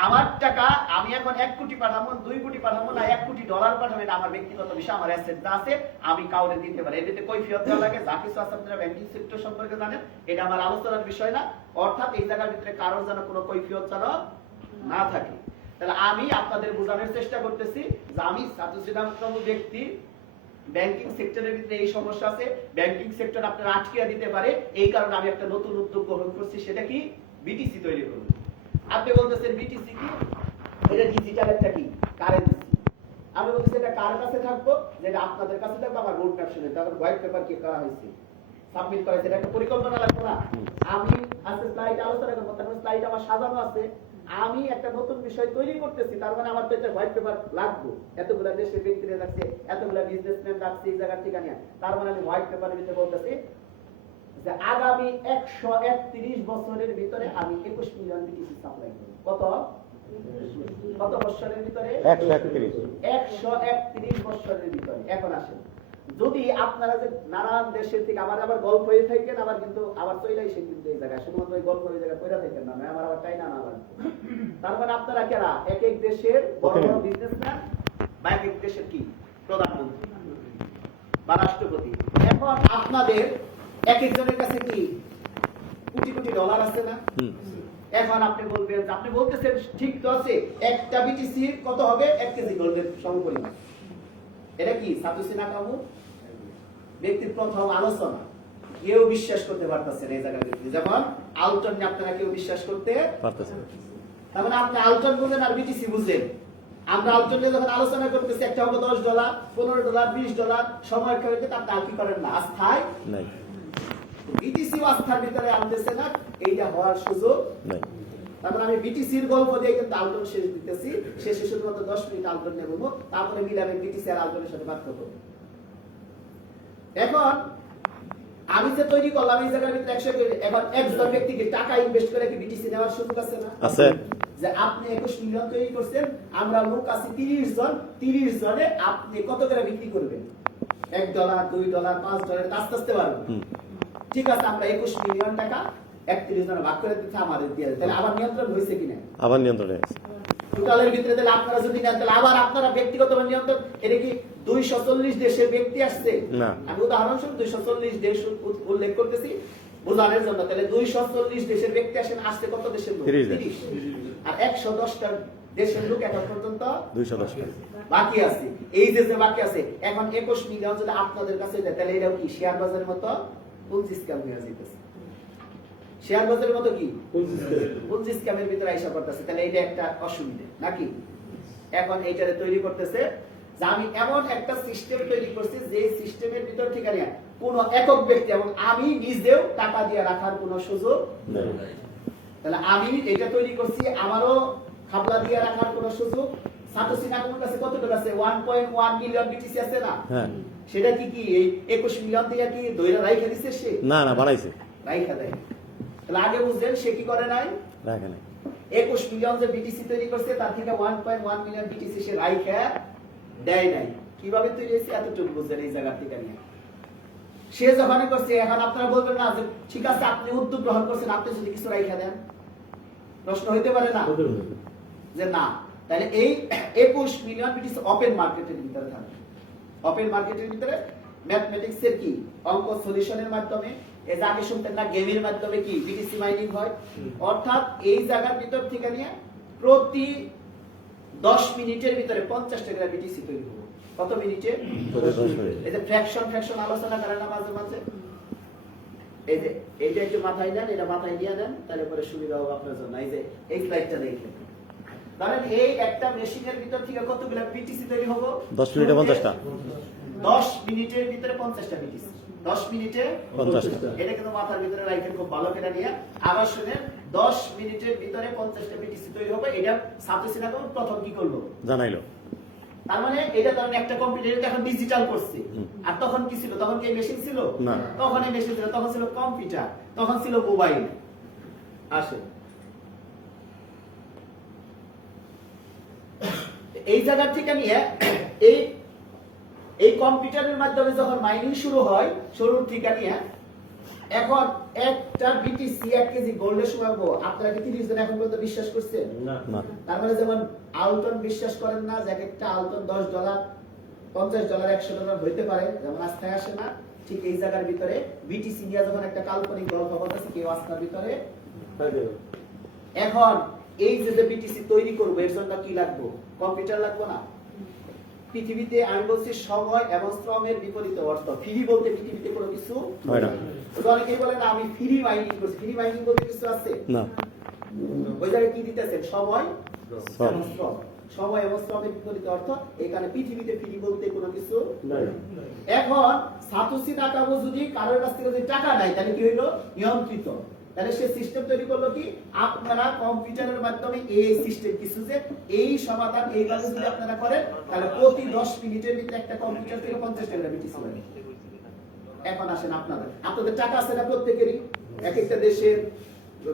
আমার টাকা আমি এখন 1 কোটি পাঠাবো, 2 কোটি পাঠাবো না, 1 কোটি ডলার পাঠাবো, এটা আমার ব্যক্তিগত বিষয়, আমার অ্যাসেট যা আছে আমি কাউকে দিতে পারি। এটাতে কৈফিয়ত দেওয়া লাগে, যা কিছু আছে আপনারা ব্যাংকিং সেক্টর সম্পর্কে জানেন, এটা আমার আলোচনার বিষয় না। অর্থাৎ এই জায়গার ভিতরে কারোর যেন কোনো কৈফিয়ত যেন না থাকে। তাহলে আমি আপনাদের বোঝানোর চেষ্টা করতেছি যে আমি ছাত্রছাত্রী ব্যক্তি, ব্যাংকিং সেক্টরের ভিতরে এই সমস্যা আছে, ব্যাংকিং সেক্টর আপনারা আটকিয়ে দিতে পারে। এই কারণে আমি একটা নতুন উদ্যোগ গ্রহণ করছি, সেটা কি? বিটিসি তৈরি করব। আপনি বলতেছেন বিটিসি কি? এটা ডিজিটাল একটা কি কারেন্সি। আমি বলতেছি এটা কার কাছে থাকবো? যেটা আপনাদের কাছে থাকবে, আমার রোড ম্যাপ শুনে, তারপর হোয়াইট পেপার কি করা হয়েছে, সাবমিট করা হয়েছে, এটা একটা পরিকল্পনা লাগবে না? আমি আজকে স্লাইড আলোচনা করবো, তারপর স্লাইড আমার সাজানো আছে। আমি একটা নতুন বিষয় তৈরি করতেছি, তার মানে আমার তো এটা হোয়াইট পেপার লাগবে। এতগুলা দেশের ব্যক্তিরা রাখছে, এতগুলা বিজনেসম্যান রাখছে এই জায়গা থেকে নিয়ে, তার মানে আমি হোয়াইট পেপারের ভিতরে বলতেছি যে আগামী 131 বছরের ভিতরে আমি 21 মিলিয়ন বিটিসি সাপ্লাই করব। কত কত বছরের ভিতরে? 131 বছরের ভিতরে। এখন আসেন, যদি আপনারা যে নানান দেশের থেকে আবার গল্প হয়ে থাকেন, আবার কিন্তু আবার চইলাই সে কিন্তু এই জায়গায় শুধুমাত্র এই গল্প এই জায়গায় কইরা থাকেন না, আমার আবার চাই না আবার। তার মানে আপনারা কেরা? এক এক দেশের বড় বড় বিজনেসম্যান বা এক এক দেশের কি প্রধানমন্ত্রী বা রাষ্ট্রপতি। এখন আপনাদের এক একজনের কাছে কি কোটি কোটি ডলার আছে না? এখন আপনি বলবেন, আপনি বলতেছেন ঠিক তো আছে, একটা বিটিসি কত হবে? 1 কেজি গোল্ডের সমপরিমাণ। এটা কি সাতোশি নাকামো ব্যক্তির প্রথম আলোচনা, কেউ বিশ্বাস করতে পারতেছে না এই জায়গায়। যেমন আলটন আপনারা কেউ বিশ্বাস করতে পারতেছে না। তার মানে আপনি আলটন বুঝেন আর বিটিসি বুঝেন। আমরা আলটন নিয়ে যখন আলোচনা করতেছি, একটা হবে $10, $15, $20, সময় খেলে তার দাম কি করেন না, আস্থায় নাই। বিটিসি আস্থার ভিতরে আনতেছে না, এইটা হওয়ার সুযোগ নাই। তারপর আমি বিটিসির গল্প দিয়ে কিন্তু আলটন শেষ দিতেছি, শেষে শুধুমাত্র 10 মিনিট আলটন নিয়ে বলবো, তারপরে মিলাবেন বিটিসি আর আলটনের সাথে পার্থক্য। এখন আমি যে তৈরি করলাম এই জায়গার ভিতরে 100 কোটি, এখন একজন ব্যক্তিকে টাকা ইনভেস্ট করে কি বিটিসি নেওয়ার সুযোগ আছে না? আছে। যে আপনি 21 মিলিয়ন তৈরি করছেন, আমরা লোক আছি 30 জন, 30 জনে আপনি কত করে বিক্রি করবেন? $1, $2, $5 আস্তে আস্তে পারবেন। ঠিক আছে, আমরা 21 মিলিয়ন টাকা 31 জনে ভাগ করে দিতে আমাদের দিয়ে, তাহলে আবার নিয়ন্ত্রণ হয়েছে কিনা? আবার নিয়ন্ত্রণ হয়েছে। টোটালের ভিতরে তাহলে আপনারা যদি নেন, তাহলে আবার আপনারা ব্যক্তিগতভাবে নিয়ন্ত্রণ। এটা কি 240 দেশের ব্যক্তি আসছে না? আমি উদাহরণস্বরূপ 240 দেশ উল্লেখ করতেছি বোঝানোর জন্য। তাহলে 240 দেশের ব্যক্তি আসেন, আসছে কত দেশের লোক? 30। আর 110টা দেশের লোক এখন পর্যন্ত 210টা বাকি আছে। এই যে বাকি আছে, এখন 21 মিলিয়ন যদি আপনাদের কাছে দেয়, তাহলে এটাও কি শেয়ার বাজারের মতো পুঁজি স্ক্যাম হয়ে যাইতেছে। শেয়ার বাজারের মতো কি পুঁজি স্ক্যামের ভিতরে আইসা পড়তেছে। তাহলে এটা একটা অসুবিধা নাকি? এখন এইটারে তৈরি করতেছে যে আমি এমন একটা সিস্টেম তৈরি করছি, যে সিস্টেমের ভিতর ঠিক আছে কোন একক ব্যক্তি এবং আমি নিজেও টাকা দিয়ে রাখার কোন সুযোগ নেই। তাহলে আমি এটা তৈরি করছি, আমারও খাবলা দিয়ে রাখার কোন সুযোগ। সাতোশি নাকামোর কাছে কত টাকা আছে? 1.1 মিলিয়ন বিটিসি আছে না? সেটা কি কি এই 21 মিলিয়ন থেকে কি দইরা রাইখা দিছে সে? না না, বানাইছে, রাইখা দেয়। তাহলে আগে বুঝলেন সে কি করে নাই, রাখে নাই। 21 মিলিয়ন যে বিটিসি তৈরি করছে, তার থেকে 1.1 মিলিয়ন বিটিসি সে রাইখা দেয় নাই। কিভাবে তৈরি হয়েছে এতটুকু বুঝছেন এই জায়গা থেকে নিয়ে। সে যখন করছে, এখন আপনারা বলবেন না যে ঠিক আছে আপনি উদ্যোগ গ্রহণ করছেন, আপনি যদি কিছু রাইখা দেন, প্রশ্ন হইতে পারে না যে না, তাহলে এই 21 মিলিয়ন বিটিসি ওপেন মার্কেটের ভিতরে থাকবে। ওপেন মার্কেটের ভিতরে ম্যাথমেটিক্স এর কি অঙ্ক সলিউশনের মাধ্যমে, এই যে আগে শুনতেন না গেমের মাধ্যমে কি বিটিসি মাইনিং হয়, অর্থাৎ এই জায়গার ভিতর থেকে নিয়ে প্রতি 10 মিনিটের ভিতরে 50 টাকা বিটিসি তৈরি হবে। কত মিনিটে? এই যে ফ্র্যাকশন আলোচনা করেন না মাঝে মাঝে, এই যে এইটা একটু মাথায় নেন, এটা মাথায় নিয়ে নেন, তাহলে পরে সুবিধা হবে আপনার জন্য। এই যে এই স্লাইডটা দেখেন, কারণ এই একটা মেশিনের ভিতর থেকে কতগুলো বিটিসি তৈরি হবে? 10 মিনিটে 50টা। 10 মিনিটের ভিতরে 50টা বিটিসি। 10 মিনিটে 50টা। এটা কিন্তু মাথার ভিতরে রাখেন খুব ভালো করে নিয়ে। আবার শুনেন, 10 মিনিটের ভিতরে 50টা বিটিসি তৈরি হবে। এটা সাবজেক্ট প্রথম কি করলো? জানাইলো। তার মানে এটা ধরেন একটা কম্পিউটার এখন ডিজিটাল করছে, আর তখন কি ছিল? তখন কি মেশিন ছিল না, তখন এই মেশিন ছিল, তখন ছিল কম্পিউটার, তখন ছিল মোবাইল। আসে এই জায়গা থেকে নিয়ে এই এই কম্পিউটারের মাধ্যমে যখন মাইনিং শুরু হয়, শুরুর থেকে নিয়ে এখন একটা বিটিসি 1 কেজি গোল্ডের সময় আপনারা কি 30 জন এখন পর্যন্ত বিশ্বাস করছেন? না। তার মানে যেমন আলটন বিশ্বাস করেন না যে একটা আলটন $10, $50, $100 হইতে পারে, যেমন আস্থায় আসে না, ঠিক এই জায়গার ভিতরে বিটিসি নিয়ে যখন একটা কাল্পনিক গল্প বলতেছে কেউ আস্থার ভিতরে। এখন এই যে বিটিসি তৈরি করবো এর জন্য কি লাগবে? কম্পিউটার লাগবে না? পৃথিবীতে আমি বলছি সময় এবং শ্রমের বিপরীত অর্থ। ফ্রি বলতে পৃথিবীতে কোনো কিছু হয় না। অনেকেই বলে না আমি ফ্রি মাইনিং করছি, ফ্রি মাইনিং বলতে কিছু আছে না। ওই জায়গায় কি দিতেছেন? সময় শ্রম। এবং শ্রম। সময় এবং শ্রমের বিপরীত অর্থ। এখানে পৃথিবীতে ফ্রি বলতে কোনো কিছু নাই। এখন সাতোশি নাকামো যদি কারোর কাছ থেকে যদি টাকা নেয় তাহলে কি হইলো? নিয়ন্ত্রিত। তাহলে সে সিস্টেম তৈরি করলো কি, আপনারা কম্পিউটারের মাধ্যমে এই সিস্টেম কিছু যে এই সমাধান এইভাবে যদি আপনারা করেন, তাহলে প্রতি 10 মিনিটের ভিতরে একটা কম্পিউটার থেকে 50 টাকা বিটিসি হয়। এখন আসেন আপনাদের টাকা আছে না প্রত্যেকেরই? এক একটা দেশের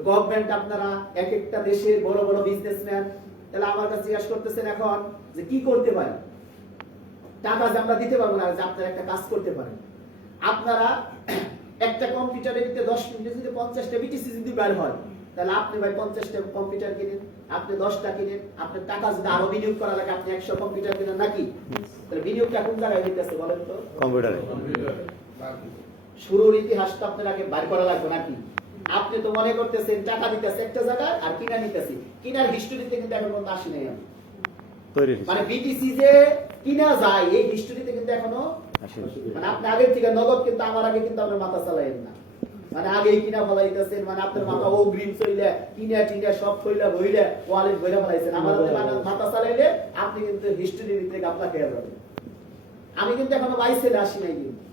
গভর্নমেন্ট, আপনারা এক একটা দেশের বড় বড় বিজনেসম্যান, তাহলে আমার কাছে জিজ্ঞাসা করতেছেন এখন যে কি করতে পারি? টাকা যে আমরা দিতে পারবো না, যে আপনারা একটা কাজ করতে পারেন। আপনারা একটা কম্পিউটারের ভিতরে 10 মিনিটে যদি 50টা বিটিসি যদি বের হয়, তাহলে আপনি ভাই 50টা কম্পিউটার কিনেন, আপনি 10টা কিনেন, আপনার টাকা যদি আরো বিনিয়োগ করা লাগে আপনি 100 কম্পিউটার কিনেন নাকি? তাহলে বিনিয়োগটা কোন জায়গায় হইতেছে বলেন তো? কম্পিউটারে। শুরুর ইতিহাসটা আপনার আগে বার করা লাগবে নাকি? আপনি তো মনে করতেছেন টাকা দিতেছে একটা জায়গায় আর কিনা নিতেছি, কিনার হিস্ট্রিতে কিন্তু এখন পর্যন্ত আসি নাই আমি। তৈরি মানে বিটিসি যে কিনা যায় এই হিস্ট্রিতে কিন্তু এখনো মানে আপনি আগে থেকে নগদ কিন্তু আমার আগে কিন্তু আপনার মাথা চালাইেন না, মানে আগেই কিনা ফলাইতেছেন, মানে আপনার মাথা অগ্রিম চইলে কিনা টিনা সব থইলা বইলে ওয়ালেট বইলা ফলাইছেন। আমার মাথা চালাইলে আপনি কিন্তু হিস্ট্রির ভিতরে গাপলা খেয়ে যাবেন। আমি কিন্তু এখনো বাইসে আসি নাই। কিন্তু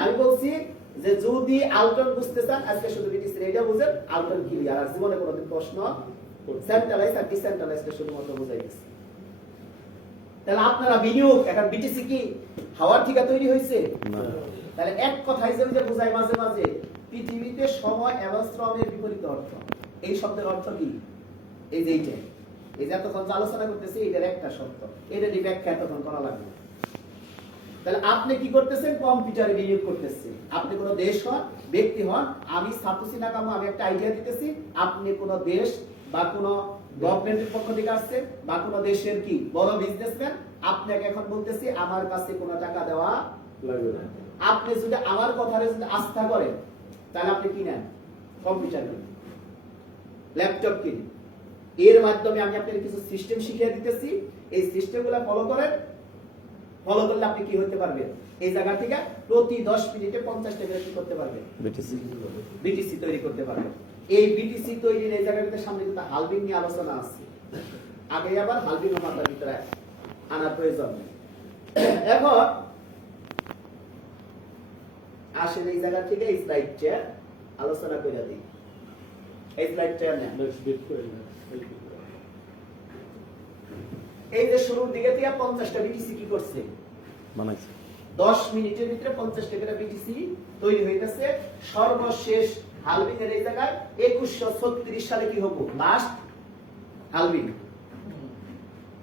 আমি বলছি যে যদি আলটন বুঝতে চান আজকে শুধু বিটিসি এটা বুঝেন, আলটন ক্লিয়ার। আর জীবনে কোনোদিন প্রশ্ন সেন্ট্রালাইজ আর ডিসেন্ট্রালাইজড শুধুমাত্র বুঝাই গেছে। তাহলে আপনারা বিনিয়োগ এখন বিটিসি কি হাওয়ার ঠিকা তৈরি হয়েছে? তাহলে এক কথা হিসেবে যে বুঝাই মাঝে মাঝে পৃথিবীতে সময় এবং শ্রমের বিপরীত অর্থ। এই শব্দের অর্থ কি? এই যে এইটা, এই যে এতক্ষণ আলোচনা করতেছি এটার একটা শব্দ, এটারই ব্যাখ্যা এতক্ষণ করা লাগবে। তাহলে আপনি কি করতেছেন? কম্পিউটারে বিনিয়োগ করতেছেন। আপনি কোন দেশ হন, ব্যক্তি হন, আমি সাতোশি নাকামো আমি একটা আইডিয়া দিতেছি, আপনি কোন দেশ বা কোন গভর্নমেন্টের পক্ষ থেকে আসছে বা কোন দেশের কি বড় বিজনেসম্যান, আপনাকে এখন বলতেছি আমার কাছে কোনো টাকা দেওয়া লাগবে না। আপনি যদি আমার কথারে যদি আস্থা করেন তাহলে আপনি কি নেন? কম্পিউটার কিনেন, ল্যাপটপ কিনেন। এর মাধ্যমে আমি আপনাকে কিছু সিস্টেম শিখিয়ে দিতেছি, এই সিস্টেমগুলো ফলো করেন। ফলো করলে আপনি কি হতে পারবেন? এই জায়গা থেকে প্রতি 10 মিনিটে 50 টাকা কি করতে পারবেন? বিটিসি তৈরি করতে পারবেন। এই বিটিসি তৈরির এই জায়গাটাতে সামনে কিন্তু হালবিং নিয়ে আলোচনা আছে, আগে আবার হালবিং ও মাথার ভিতরে আনার প্রয়োজন নেই। এখন আসেন এই জায়গা থেকে এই স্লাইডটা আলোচনা করে দিই। এই স্লাইডটা নেন। এই যে শুরুর দিকে থেকে 50টা বিটিসি কি করছে? বানাইছে। 10 মিনিটের ভিতরে 50 টাকা বিটিসি তৈরি হইতেছে। সর্বশেষ হালবিং এর এই জায়গায় 2136 সালে কি হবো? লাস্ট হালবিং।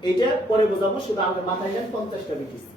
এইটা পরে বোঝাবো, শুধু আমার মাথায় নেন 50টা বিটিসি।